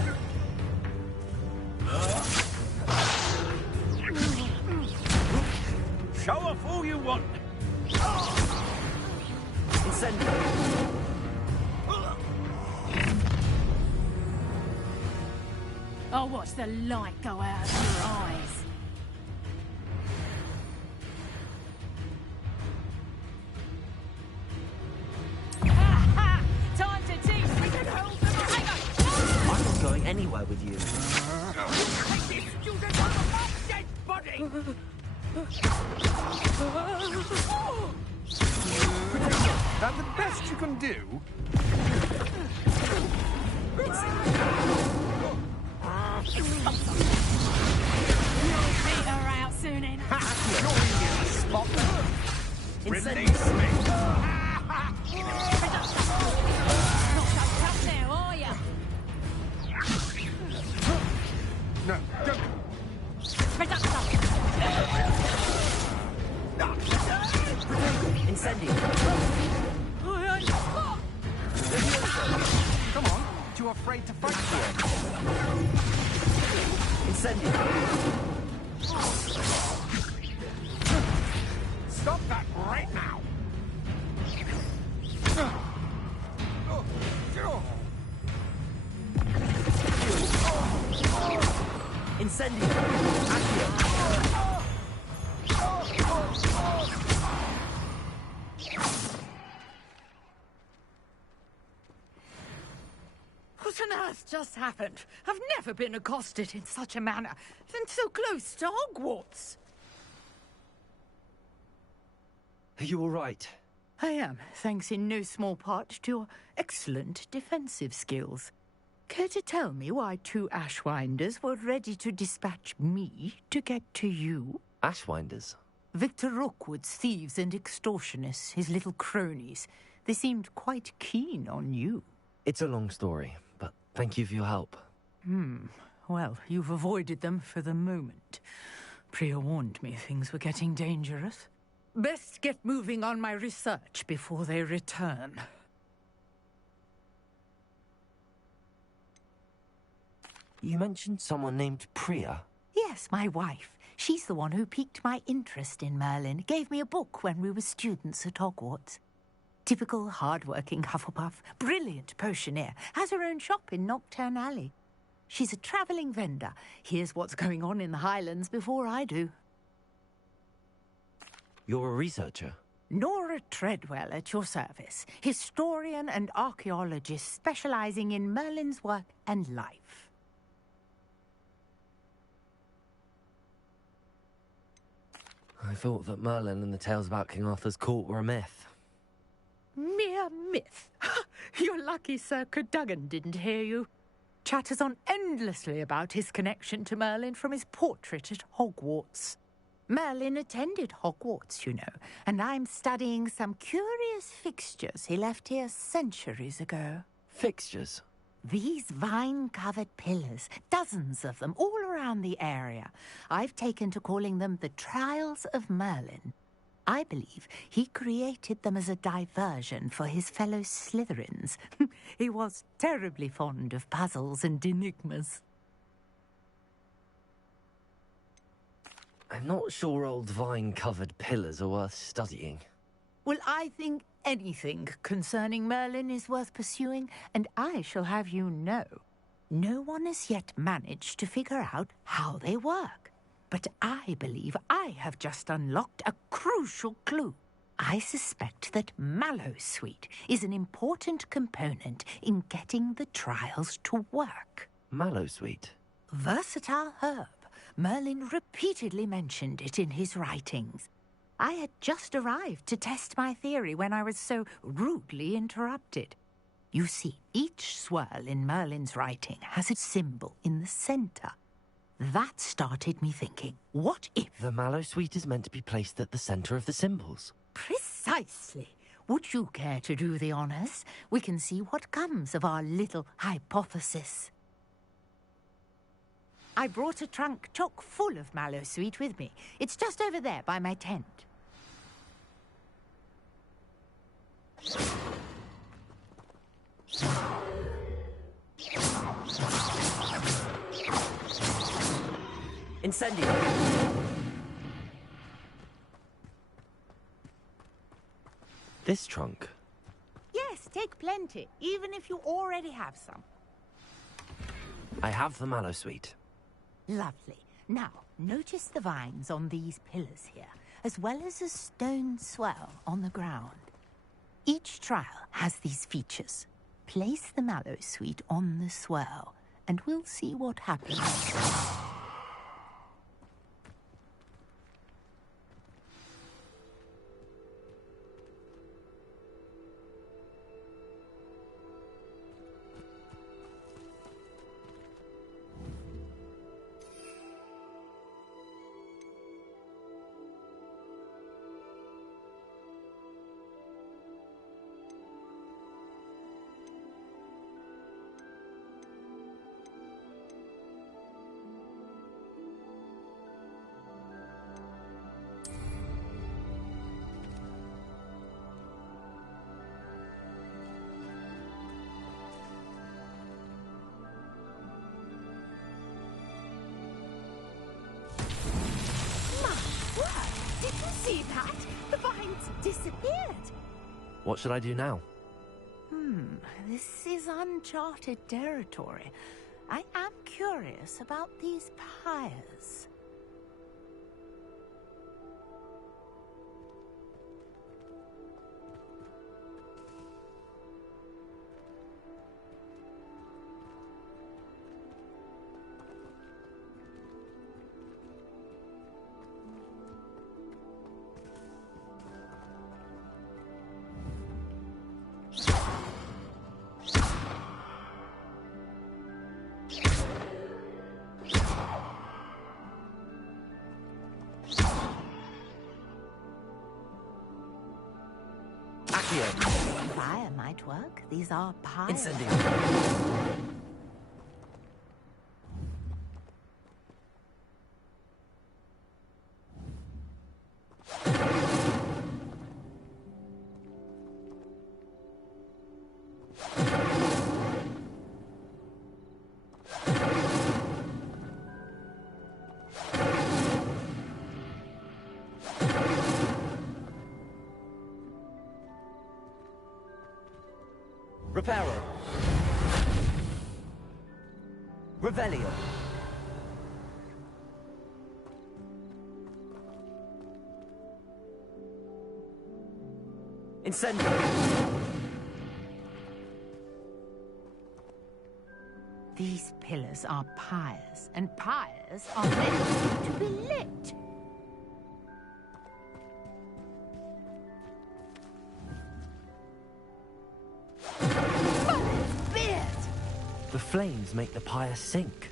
Show off all you want. Incendiary. I'll watch the light go out of your eyes. Time to teach me to hold the tiger! I'm not going anywhere with you. Take this student out of my dead body! That the best you can do? You'll beat her out soon enough. You're in the spot. Incendiary. Release me. Not so tough now, are ya? No, don't. Incendiary. Come on, too afraid to fight here. Incendiary. Stop that right now. Incendiary. Accio. What on earth just happened? I've never been accosted in such a manner, and so close to Hogwarts. Are you all right? I am, thanks in no small part to your excellent defensive skills. Care to tell me why 2 Ashwinders were ready to dispatch me to get to you? Ashwinders? Victor Rookwood's thieves and extortionists, his little cronies. They seemed quite keen on you. It's a long story, but thank you for your help. Well, you've avoided them for the moment. Priya warned me things were getting dangerous. Best get moving on my research before they return. You mentioned someone named Priya. Yes, my wife. She's the one who piqued my interest in Merlin. Gave me a book when we were students at Hogwarts. Typical hard-working Hufflepuff, brilliant potioneer, has her own shop in Knockturn Alley. She's a travelling vendor. Hears what's going on in the Highlands before I do. You're a researcher? Nora Treadwell at your service. Historian and archaeologist specialising in Merlin's work and life. I thought that Merlin and the tales about King Arthur's court were a myth. Mere myth. You're lucky Sir Cadogan didn't hear you. Chatters on endlessly about his connection to Merlin from his portrait at Hogwarts. Merlin attended Hogwarts, you know, and I'm studying some curious fixtures he left here centuries ago. Fixtures? These vine-covered pillars, dozens of them, all around the area. I've taken to calling them the Trials of Merlin. I believe he created them as a diversion for his fellow Slytherins. He was terribly fond of puzzles and enigmas. I'm not sure old vine-covered pillars are worth studying. Well, I think anything concerning Merlin is worth pursuing, and I shall have you know, no one has yet managed to figure out how they work. But I believe I have just unlocked a crucial clue. I suspect that Mallowsweet is an important component in getting the trials to work. Mallowsweet? Versatile herb. Merlin repeatedly mentioned it in his writings. I had just arrived to test my theory when I was so rudely interrupted. You see, each swirl in Merlin's writing has a symbol in the centre. That started me thinking, what if... The Mallowsweet is meant to be placed at the centre of the symbols. Precisely. Would you care to do the honours? We can see what comes of our little hypothesis. I brought a trunk chock full of Mallowsweet with me. It's just over there by my tent. Incendio! This trunk. Yes, take plenty, even if you already have some. I have the mallow sweet. Lovely. Now, notice the vines on these pillars here, as well as a stone swell on the ground. Each trial has these features. Place the mallow sweet on the swell, and we'll see what happens. Did you see that? The vines disappeared. What should I do now? This is uncharted territory. I am curious about these pyres. Fire might work. These are pyres. Incendio. Reparo. Revelio. Incendio. These pillars are pyres, and pyres are meant to be lit. The flames make the pyre sink.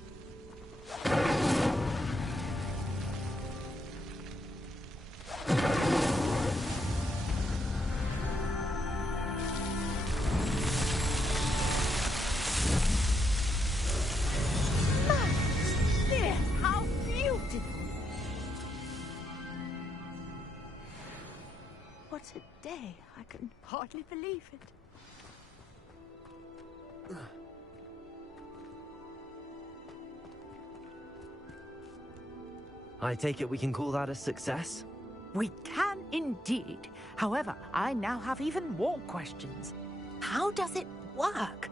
How beautiful! What a day. I can hardly believe it. I take it we can call that a success? We can indeed. However, I now have even more questions. How does it work?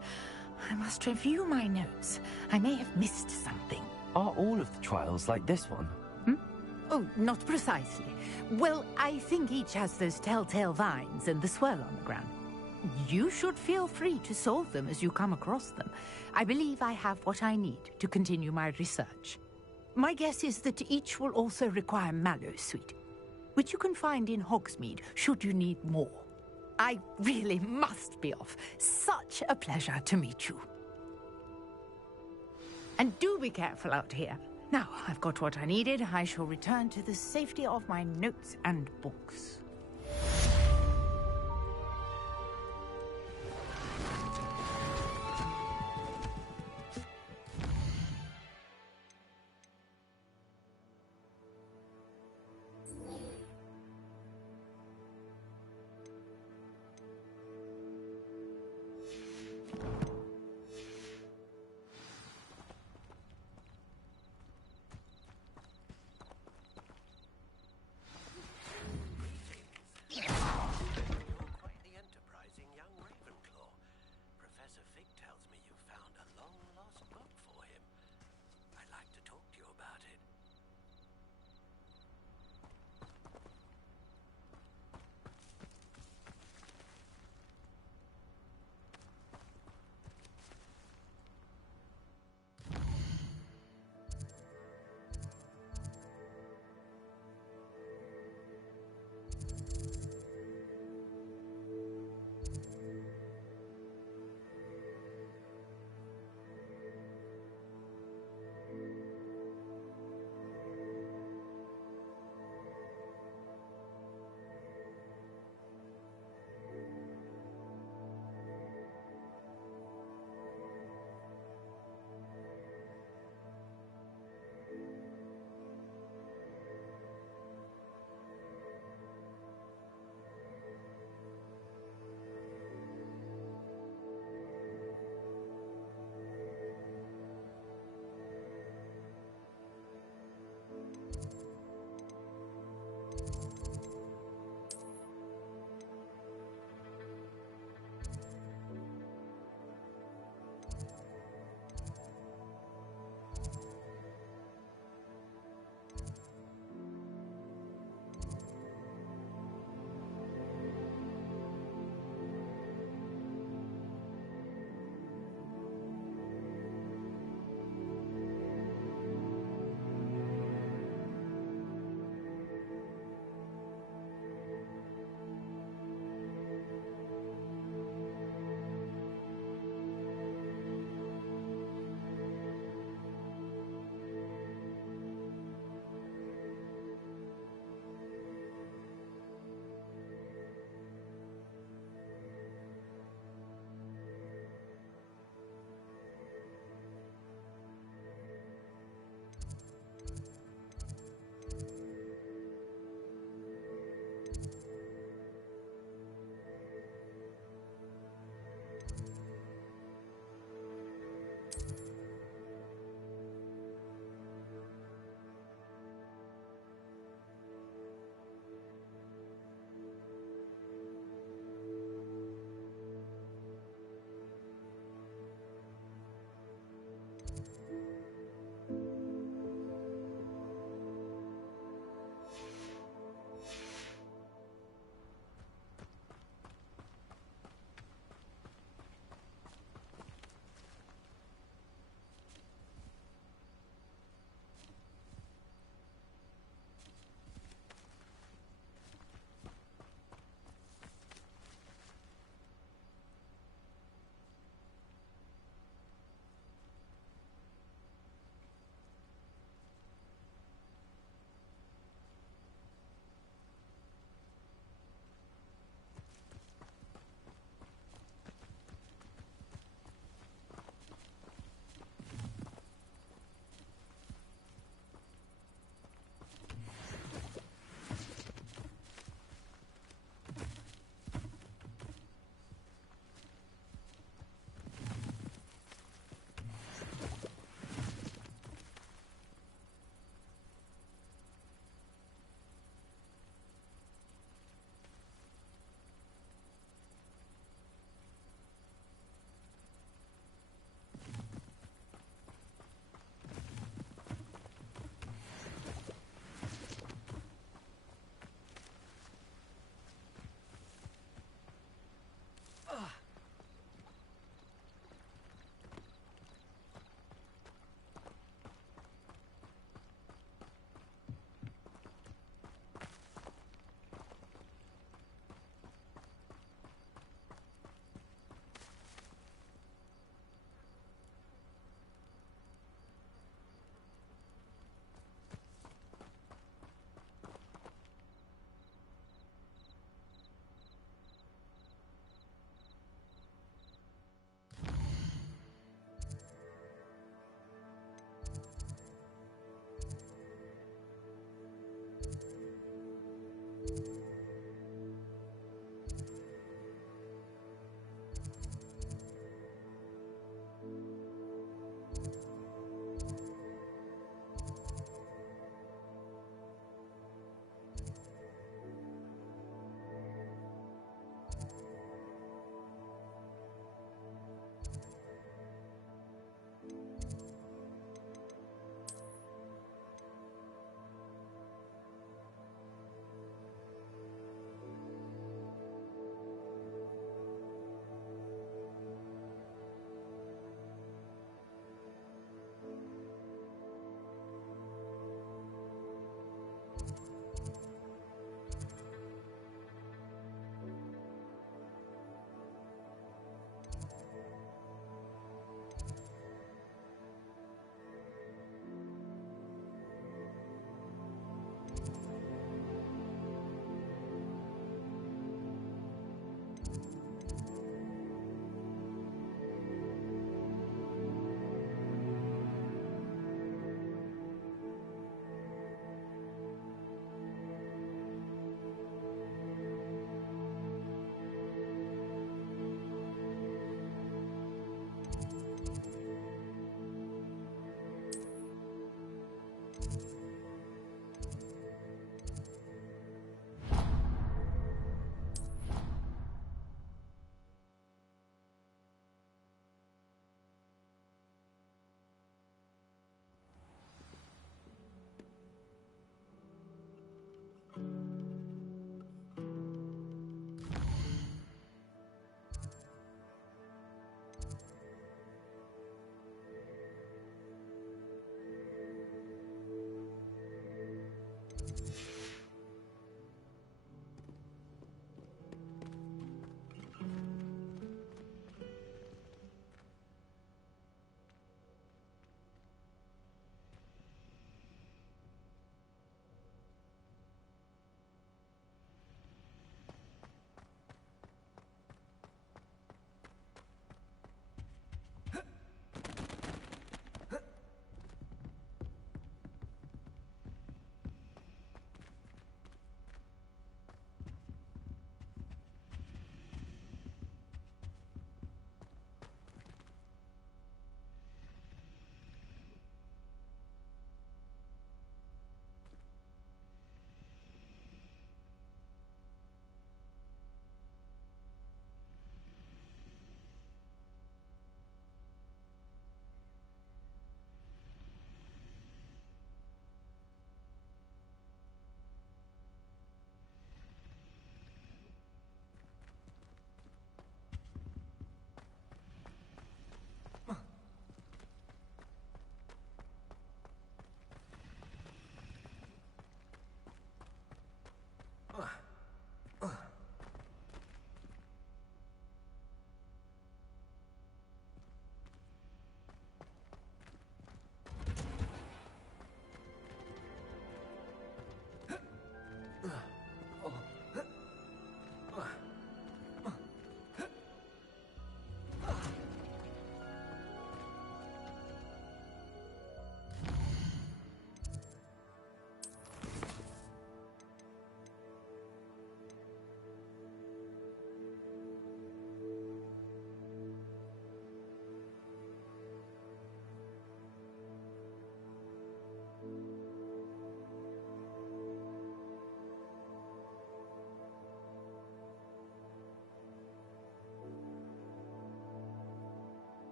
I must review my notes. I may have missed something. Are all of the trials like this one? Oh, not precisely. Well, I think each has those telltale vines and the swirl on the ground. You should feel free to solve them as you come across them. I believe I have what I need to continue my research. My guess is that each will also require mallow sweet, which you can find in Hogsmeade should you need more. I really must be off. Such a pleasure to meet you. And do be careful out here. Now, I've got what I needed. I shall return to the safety of my notes and books.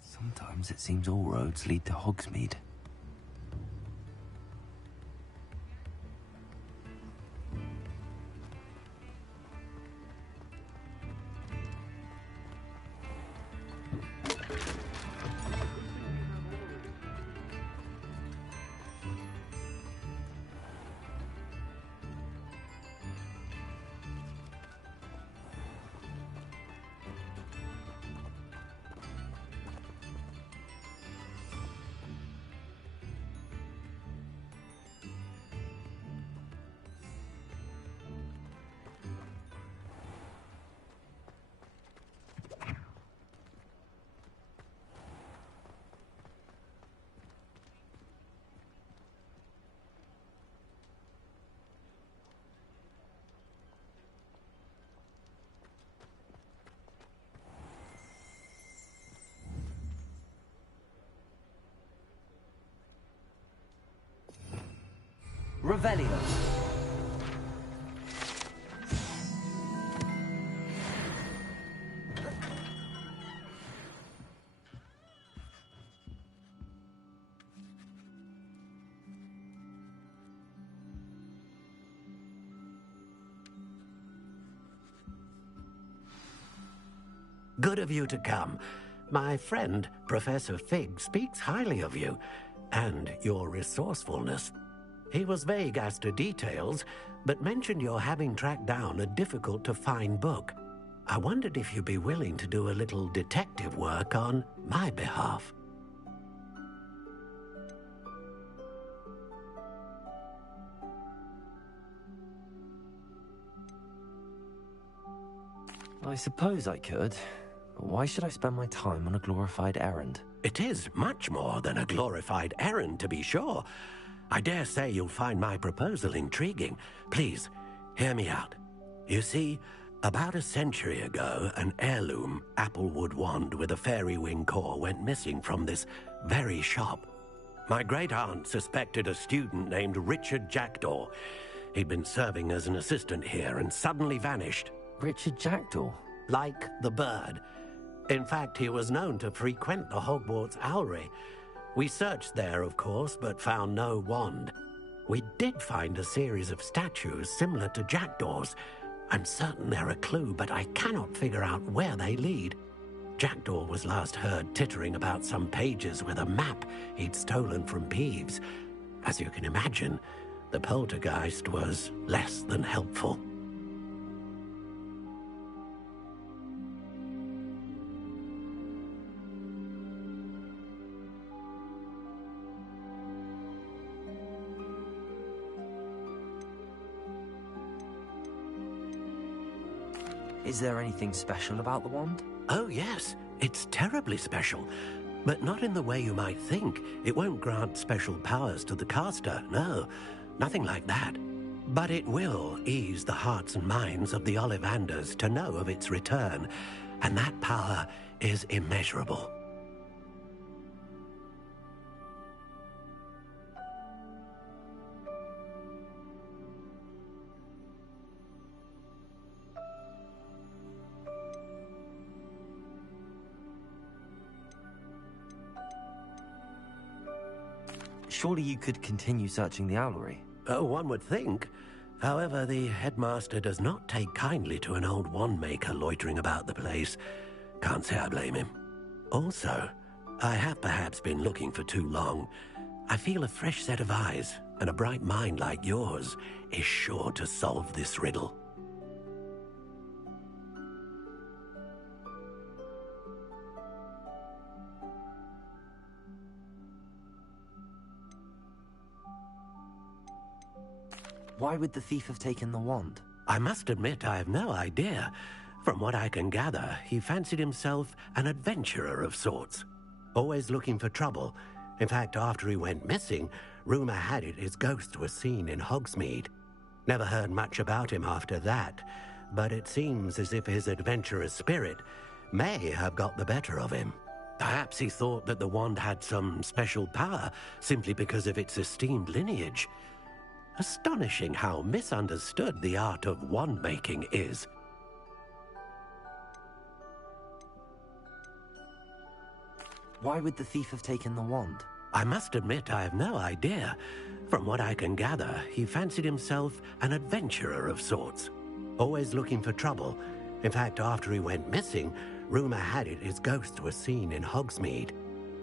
Sometimes it seems all roads lead to Hogsmeade. Revelio. Good of you to come. My friend, Professor Fig, speaks highly of you and your resourcefulness. He was vague as to details, but mentioned your having tracked down a difficult-to-find book. I wondered if you'd be willing to do a little detective work on my behalf. I suppose I could. But why should I spend my time on a glorified errand? It is much more than a glorified errand, to be sure. I dare say you'll find my proposal intriguing. Please, hear me out. You see, about a century ago, an heirloom applewood wand with a fairy wing core went missing from this very shop. My great-aunt suspected a student named Richard Jackdaw. He'd been serving as an assistant here and suddenly vanished. Richard Jackdaw? Like the bird. In fact, he was known to frequent the Hogwarts Owlery. We searched there, of course, but found no wand. We did find a series of statues similar to Jackdaw's. I'm certain they're a clue, but I cannot figure out where they lead. Jackdaw was last heard tittering about some pages with a map he'd stolen from Peeves. As you can imagine, the poltergeist was less than helpful. Is there anything special about the wand? Oh, yes. It's terribly special. But not in the way you might think. It won't grant special powers to the caster, no. Nothing like that. But it will ease the hearts and minds of the Ollivanders to know of its return. And that power is immeasurable. Surely you could continue searching the Owlery. Oh, one would think. However, the headmaster does not take kindly to an old wand maker loitering about the place. Can't say I blame him. Also, I have perhaps been looking for too long. I feel a fresh set of eyes and a bright mind like yours is sure to solve this riddle. Why would the thief have taken the wand? I must admit I have no idea. From what I can gather, he fancied himself an adventurer of sorts. Always looking for trouble. In fact, after he went missing, rumor had it his ghost was seen in Hogsmeade. Never heard much about him after that, but it seems as if his adventurous spirit may have got the better of him. Perhaps he thought that the wand had some special power simply because of its esteemed lineage. Astonishing how misunderstood the art of wand-making is. Why would the thief have taken the wand? I must admit I have no idea. From what I can gather, he fancied himself an adventurer of sorts. Always looking for trouble. In fact, after he went missing, rumour had it his ghost was seen in Hogsmeade.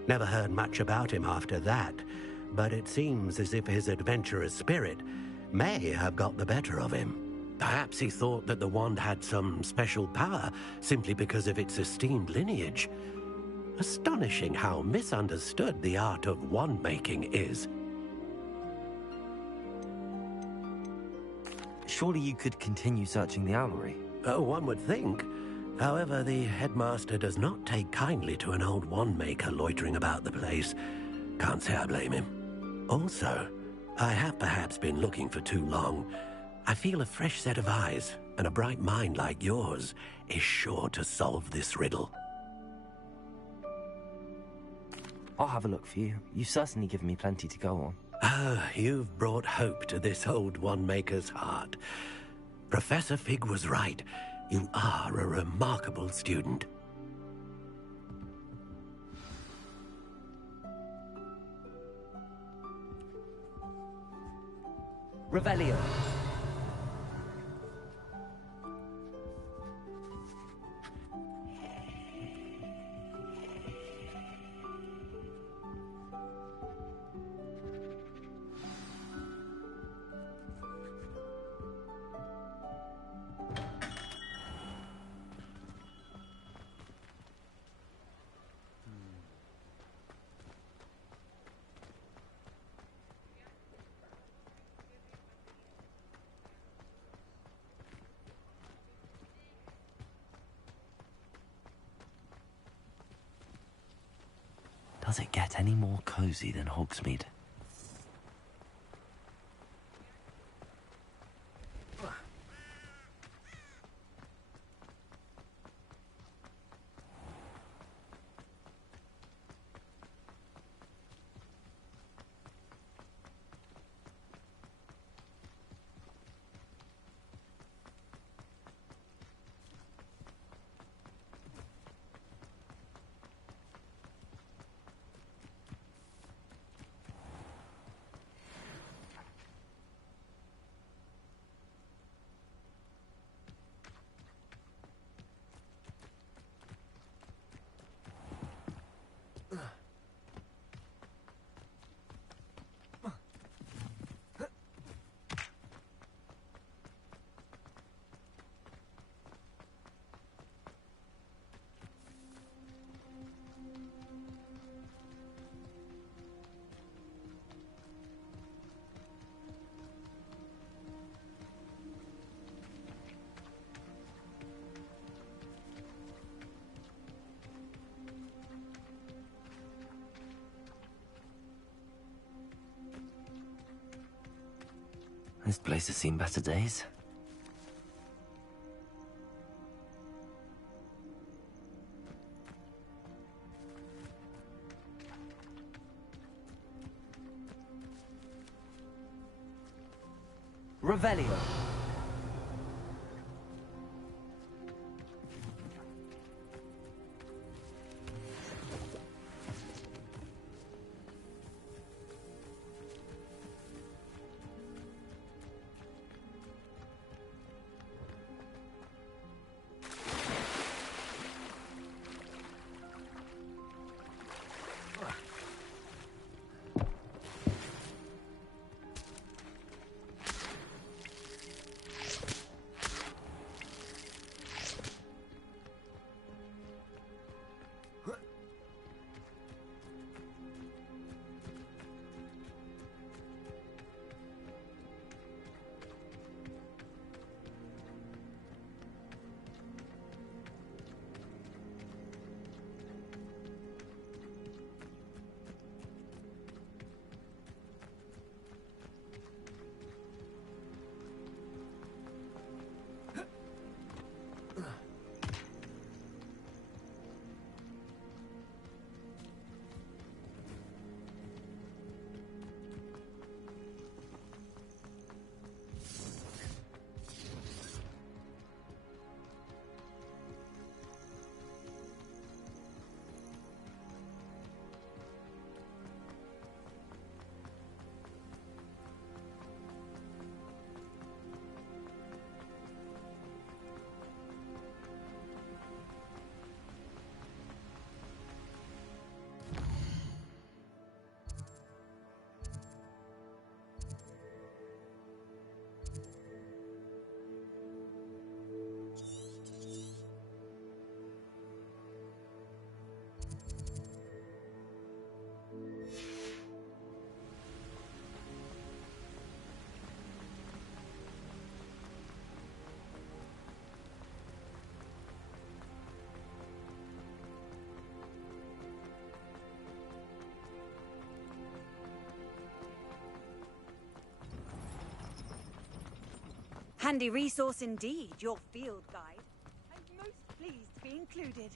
Never heard much about him after that, but it seems as if his adventurous spirit may have got the better of him. Perhaps he thought that the wand had some special power simply because of its esteemed lineage. Astonishing how misunderstood the art of wand-making is. Surely you could continue searching the owlery. Oh, one would think. However, the headmaster does not take kindly to an old wand-maker loitering about the place. Can't say I blame him. Also, I have perhaps been looking for too long. I feel a fresh set of eyes, and a bright mind like yours is sure to solve this riddle. I'll have a look for you. You've certainly given me plenty to go on. Ah, you've brought hope to this old wand-maker's heart. Professor Fig was right. You are a remarkable student. Revelio. Does it get any more cozy than Hogsmeade? This place has seen better days. Revelio. handy resource indeed, your field guide. I'm most pleased to be included.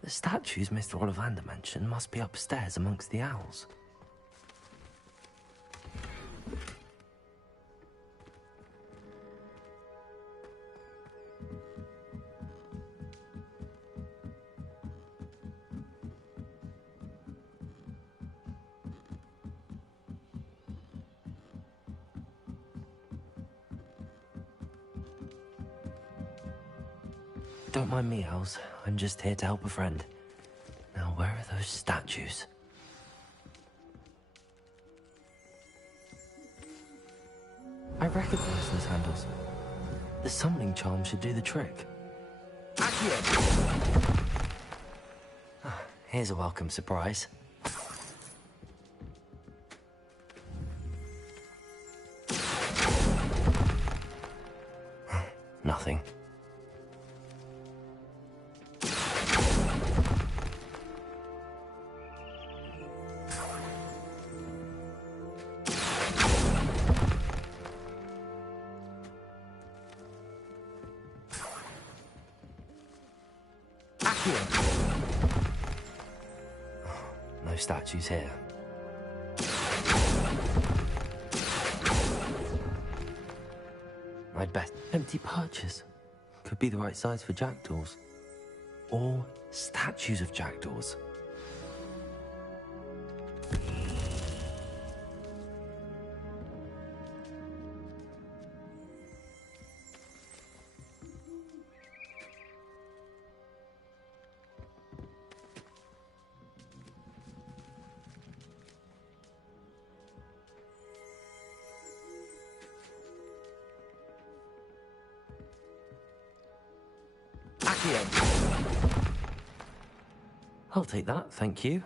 The statues Mr. Ollivander mentioned must be upstairs amongst the owls. Don't mind me, owls. I'm just here to help a friend. Now, where are those statues? I recognize those handles. The summoning charm should do the trick. Here's a welcome surprise. Nothing. No statues here. I'd bet empty perches could be the right size for jackdaws. Or statues of jackdaws. I'll take that, thank you.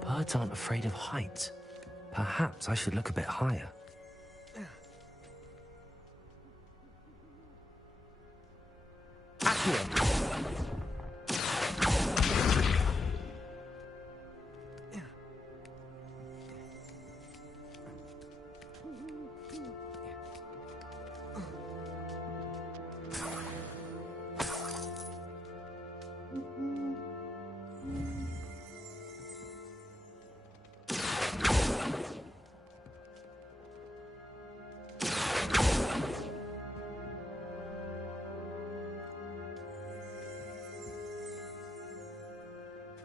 Birds aren't afraid of heights. Perhaps I should look a bit higher.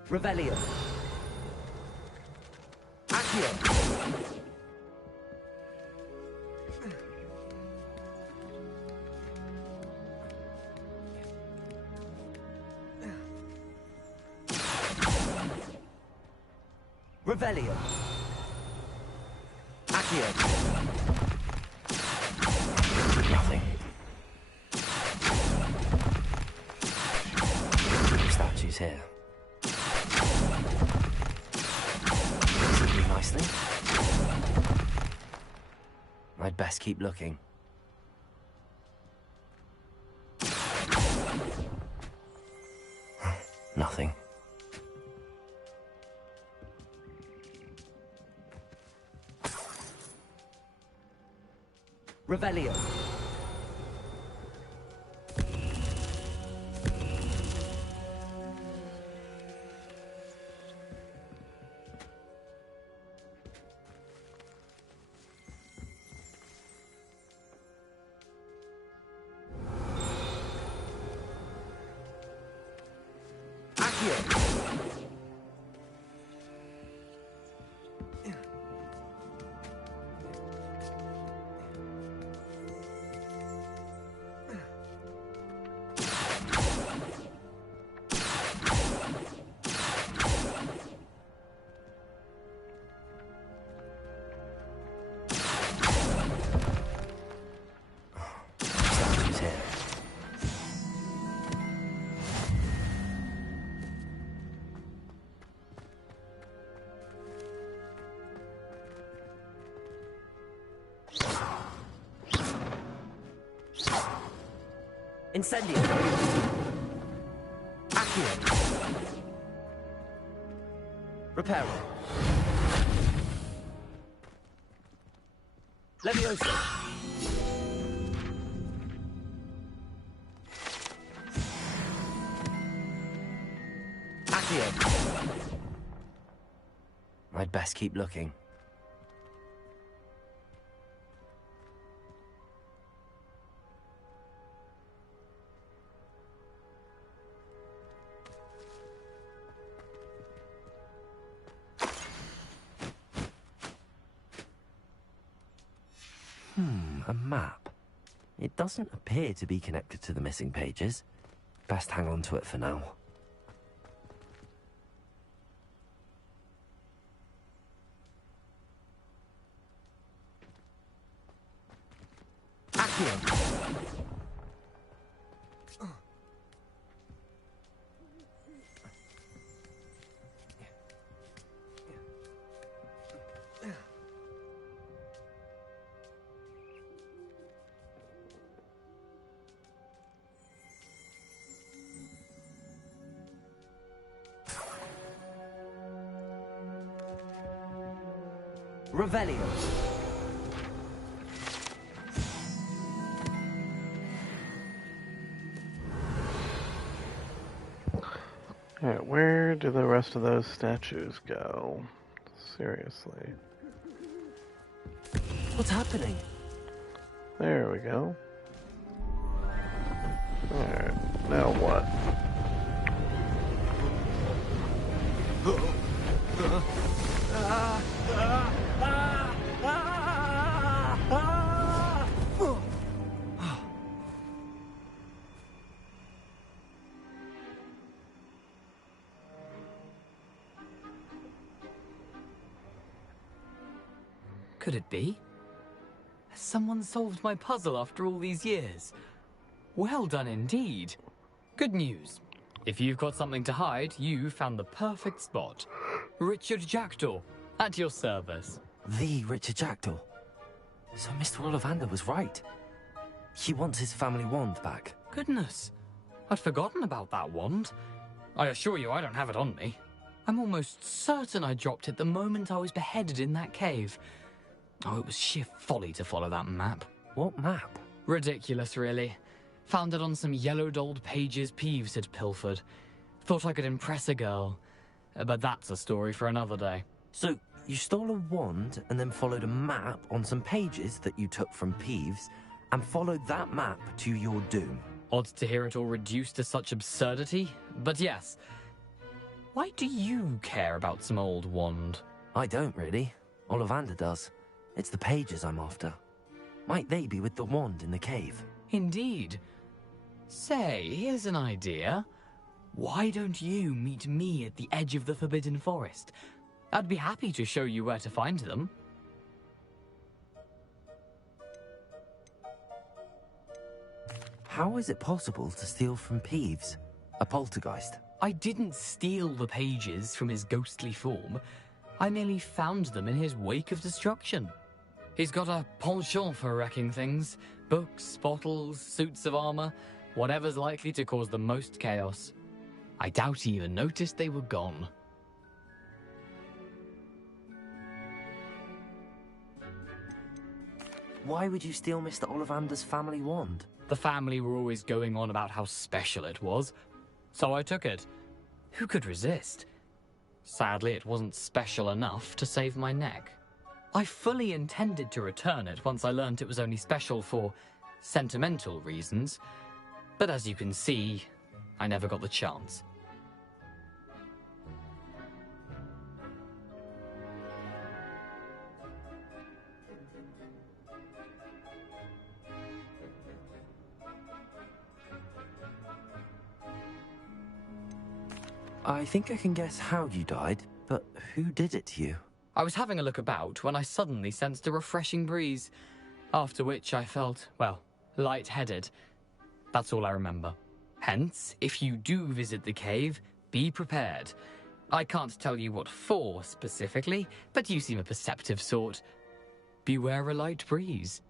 Revelio. Accio. Revelio. Accio. Nothing. Statues here. Something nicely. I'd best keep looking. Nothing. Revelio. Incendio. Accio. Reparo. Leviosa. Accio. I'd best keep looking. A map. It doesn't appear to be connected to the missing pages. Best hang on to it for now. Accio. Revelio. Alright, where do the rest of those statues go? Seriously. What's happening? There we go. Alright, now what? Could it be? Has someone solved my puzzle after all these years? Well done indeed. Good news. If you've got something to hide, you found the perfect spot. Richard Jackdaw, at your service. The Richard Jackdaw. So Mr. Ollivander was right. He wants his family wand back. Goodness, I'd forgotten about that wand. I assure you I don't have it on me. I'm almost certain I dropped it the moment I was beheaded in that cave. Oh, it was sheer folly to follow that map. What map? Ridiculous, really. Found it on some yellowed old pages Peeves had pilfered. Thought I could impress a girl. But that's a story for another day. So, you stole a wand and then followed a map on some pages that you took from Peeves and followed that map to your doom. Odd to hear it all reduced to such absurdity, but yes. Why do you care about some old wand? I don't, really. Ollivander does. It's the pages I'm after. Might they be with the wand in the cave? Indeed. Say, here's an idea. Why don't you meet me at the edge of the Forbidden Forest? I'd be happy to show you where to find them. How is it possible to steal from Peeves, a poltergeist? I didn't steal the pages from his ghostly form. I merely found them in his wake of destruction. He's got a penchant for wrecking things. Books, bottles, suits of armor, whatever's likely to cause the most chaos. I doubt he even noticed they were gone. Why would you steal Mr. Ollivander's family wand? The family were always going on about how special it was, so I took it. Who could resist? Sadly, it wasn't special enough to save my neck. I fully intended to return it once I learned it was only special for sentimental reasons, but as you can see, I never got the chance. I think I can guess how you died, but who did it to you? I was having a look about when I suddenly sensed a refreshing breeze, after which I felt, well, lightheaded. That's all I remember. Hence, if you do visit the cave, be prepared. I can't tell you what for specifically, but you seem a perceptive sort. Beware a light breeze.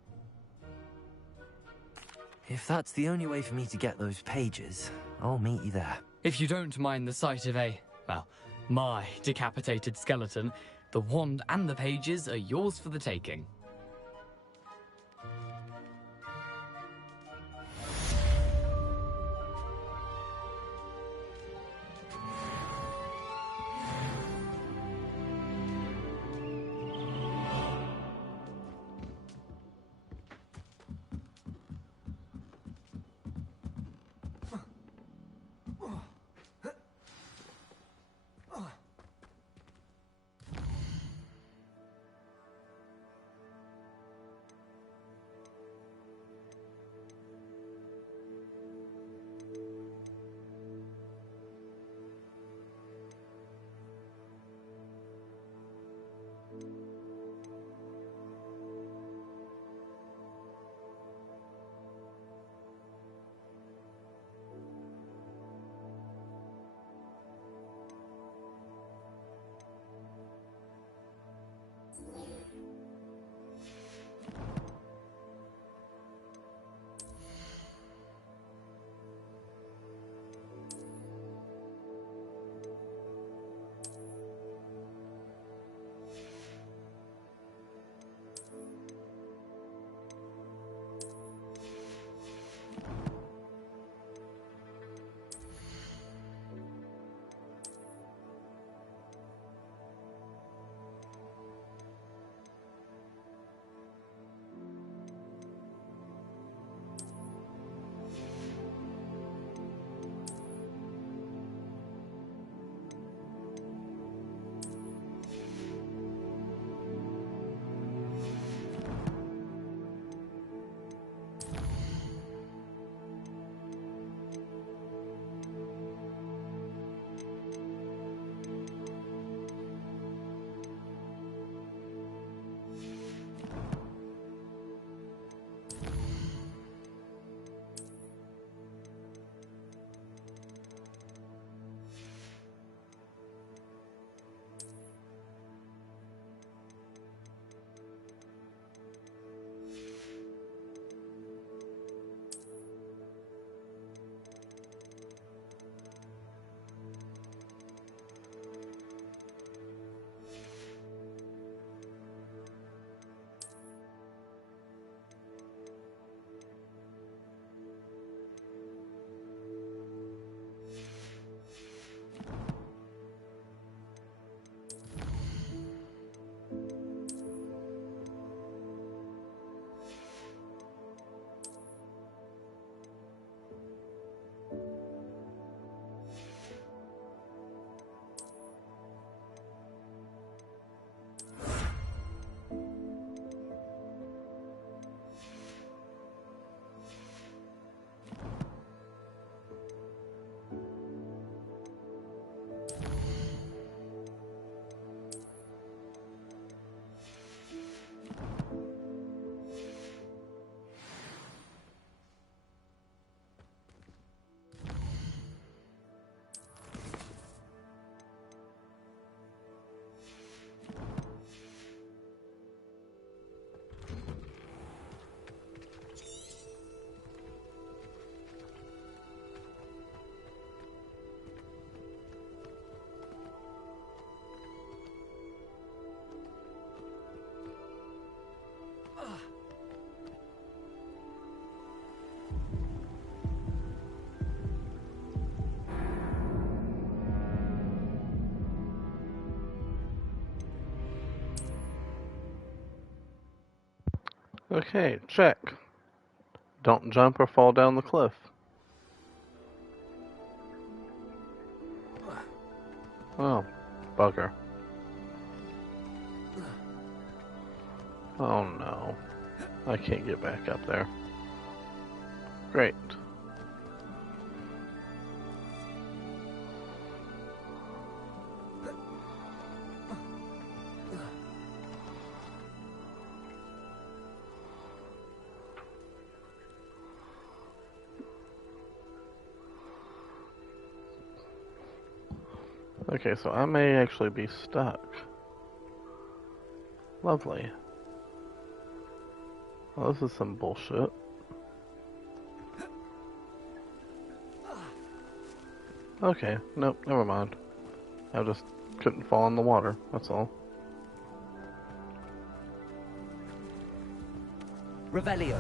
If that's the only way for me to get those pages, I'll meet you there. If you don't mind the sight of my decapitated skeleton, the wand and the pages are yours for the taking. Okay, check. Don't jump or fall down the cliff. Oh, bugger. Oh no. I can't get back up there. Great. Okay, so I may actually be stuck. Lovely. Well, this is some bullshit. Okay, nope, never mind. I just couldn't fall in the water, that's all. Revelio.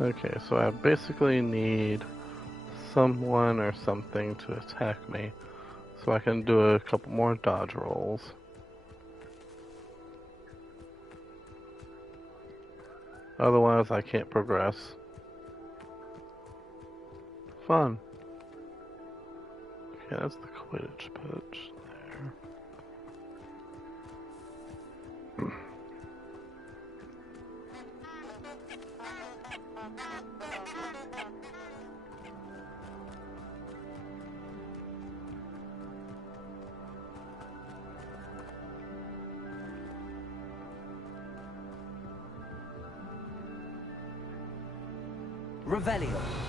Okay, so I basically need someone or something to attack me so I can do a couple more dodge rolls. Otherwise, I can't progress. Fun. Okay, that's the Quidditch pitch there. Revelio.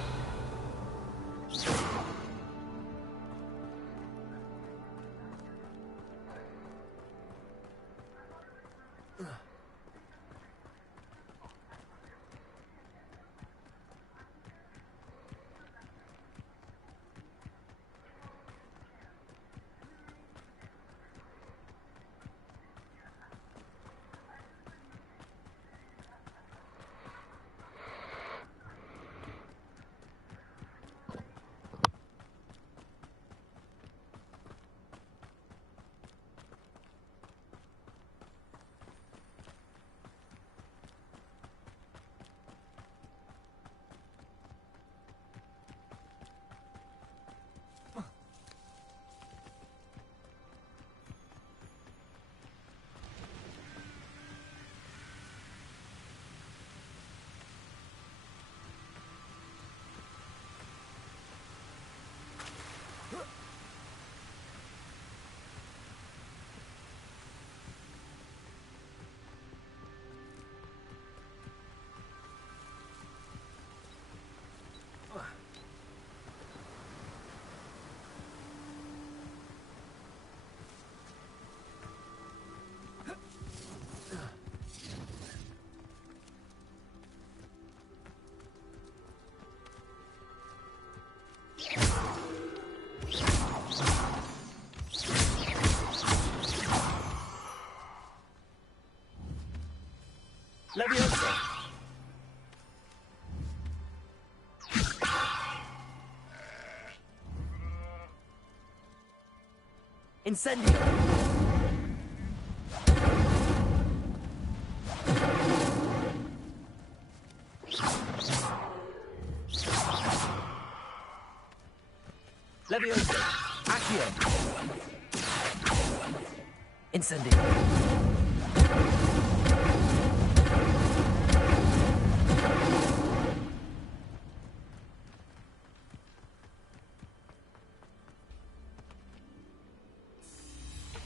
Leviosa. Incendio. Leviosa. Accio. Incendio.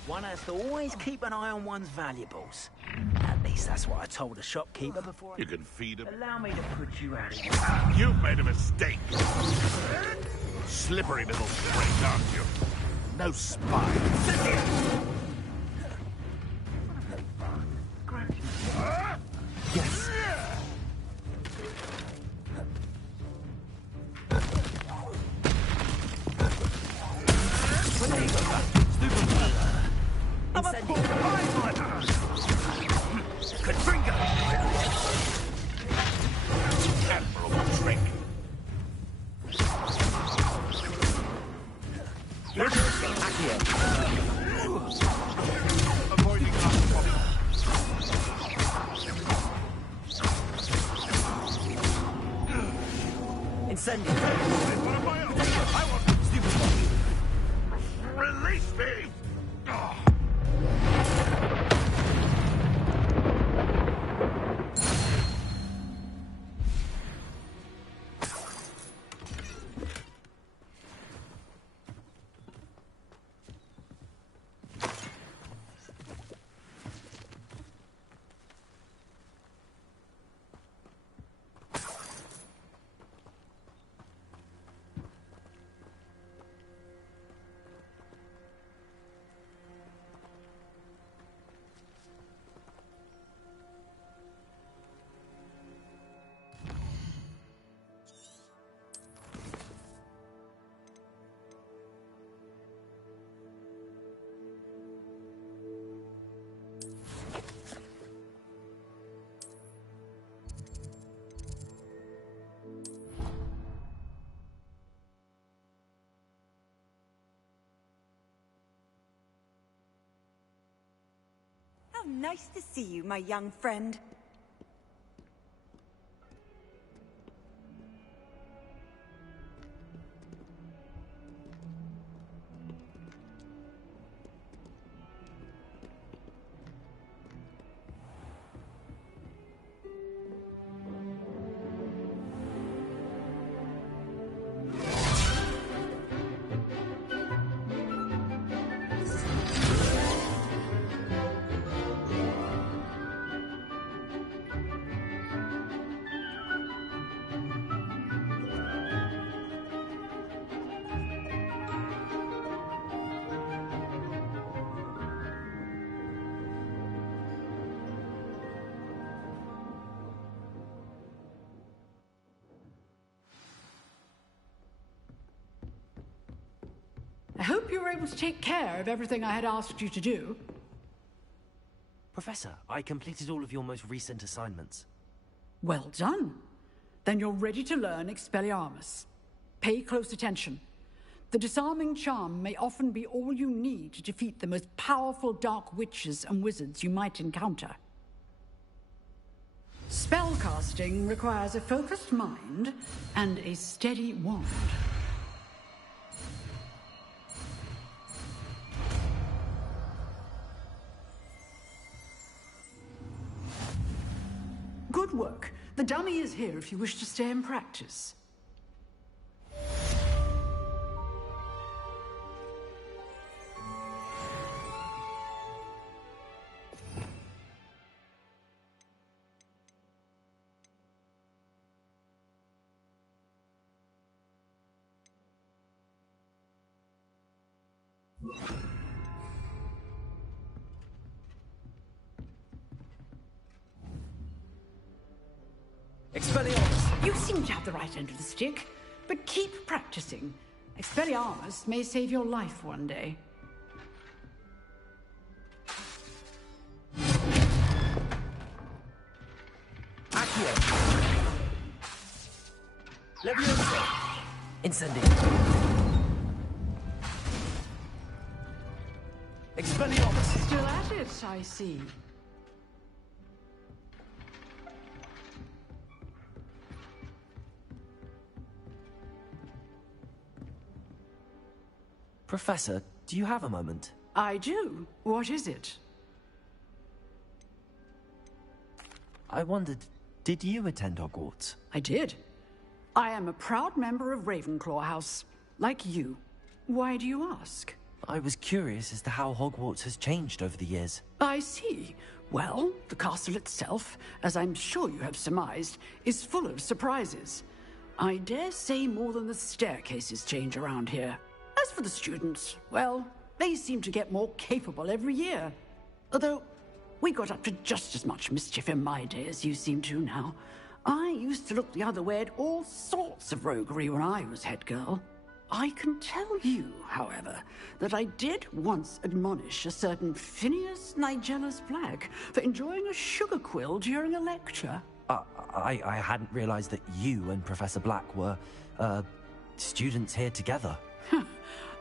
One has to always keep an eye on one's valuables. At least that's what I told the shopkeeper before You can feed him. Allow me to put you out of your... You've made a mistake. Slippery little freak, aren't you? No spine. Yes. Admirable trick. Avoiding Incendio. I want stupid. Release me! How nice to see you, my young friend. I hope you were able to take care of everything I had asked you to do. Professor, I completed all of your most recent assignments. Well done. Then you're ready to learn Expelliarmus. Pay close attention. The disarming charm may often be all you need to defeat the most powerful dark witches and wizards you might encounter. Spellcasting requires a focused mind and a steady wand. Good work. The dummy is here if you wish to stay and practice. Expelliarmus! You seem to have the right end of the stick, but keep practicing. Expelliarmus may save your life one day. Accio! Leviosa! Incendio! Expelliarmus! Still at it, I see. Professor, do you have a moment? I do. What is it? I wondered, did you attend Hogwarts? I did. I am a proud member of Ravenclaw House, like you. Why do you ask? I was curious as to how Hogwarts has changed over the years. I see. Well, the castle itself, as I'm sure you have surmised, is full of surprises. I dare say more than the staircases change around here. As for the students, well, they seem to get more capable every year. Although, we got up to just as much mischief in my day as you seem to now. I used to look the other way at all sorts of roguery when I was head girl. I can tell you, however, that I did once admonish a certain Phineas Nigellus Black for enjoying a sugar quill during a lecture. I hadn't realized that you and Professor Black were, students here together.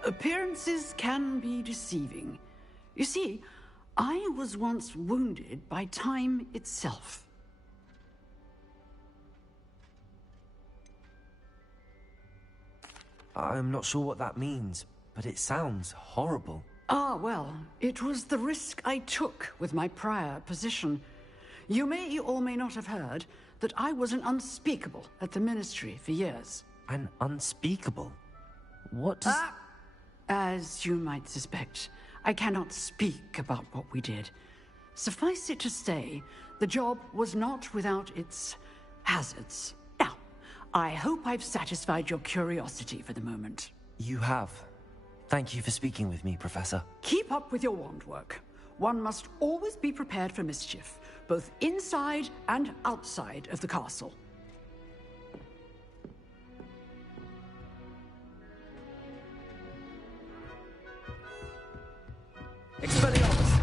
Appearances can be deceiving. You see, I was once wounded by time itself. I'm not sure what that means, but it sounds horrible. Ah, well, it was the risk I took with my prior position. You may or may not have heard that I was an unspeakable at the Ministry for years. An unspeakable? What does... As you might suspect, I cannot speak about what we did. Suffice it to say, the job was not without its hazards. Now, I hope I've satisfied your curiosity for the moment. You have. Thank you for speaking with me, Professor. Keep up with your wand work. One must always be prepared for mischief, both inside and outside of the castle. Expelliarmus!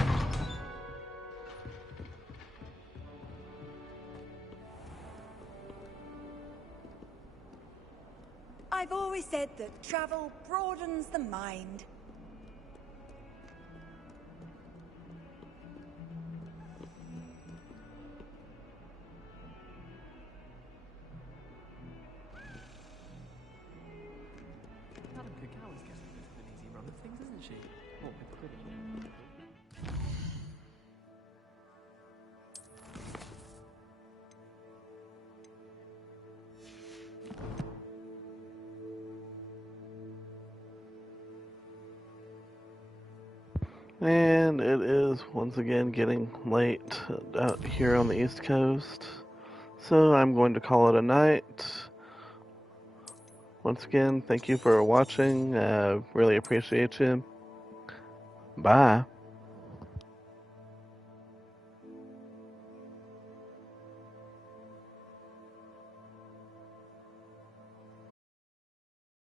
I've always said that travel broadens the mind. Madam Cacao is getting a bit of an easy run of things, isn't she? More with the Quidditch. And it is once again getting late out here on the East Coast. So I'm going to call it a night. Once again, thank you for watching. Really appreciate you. Bye.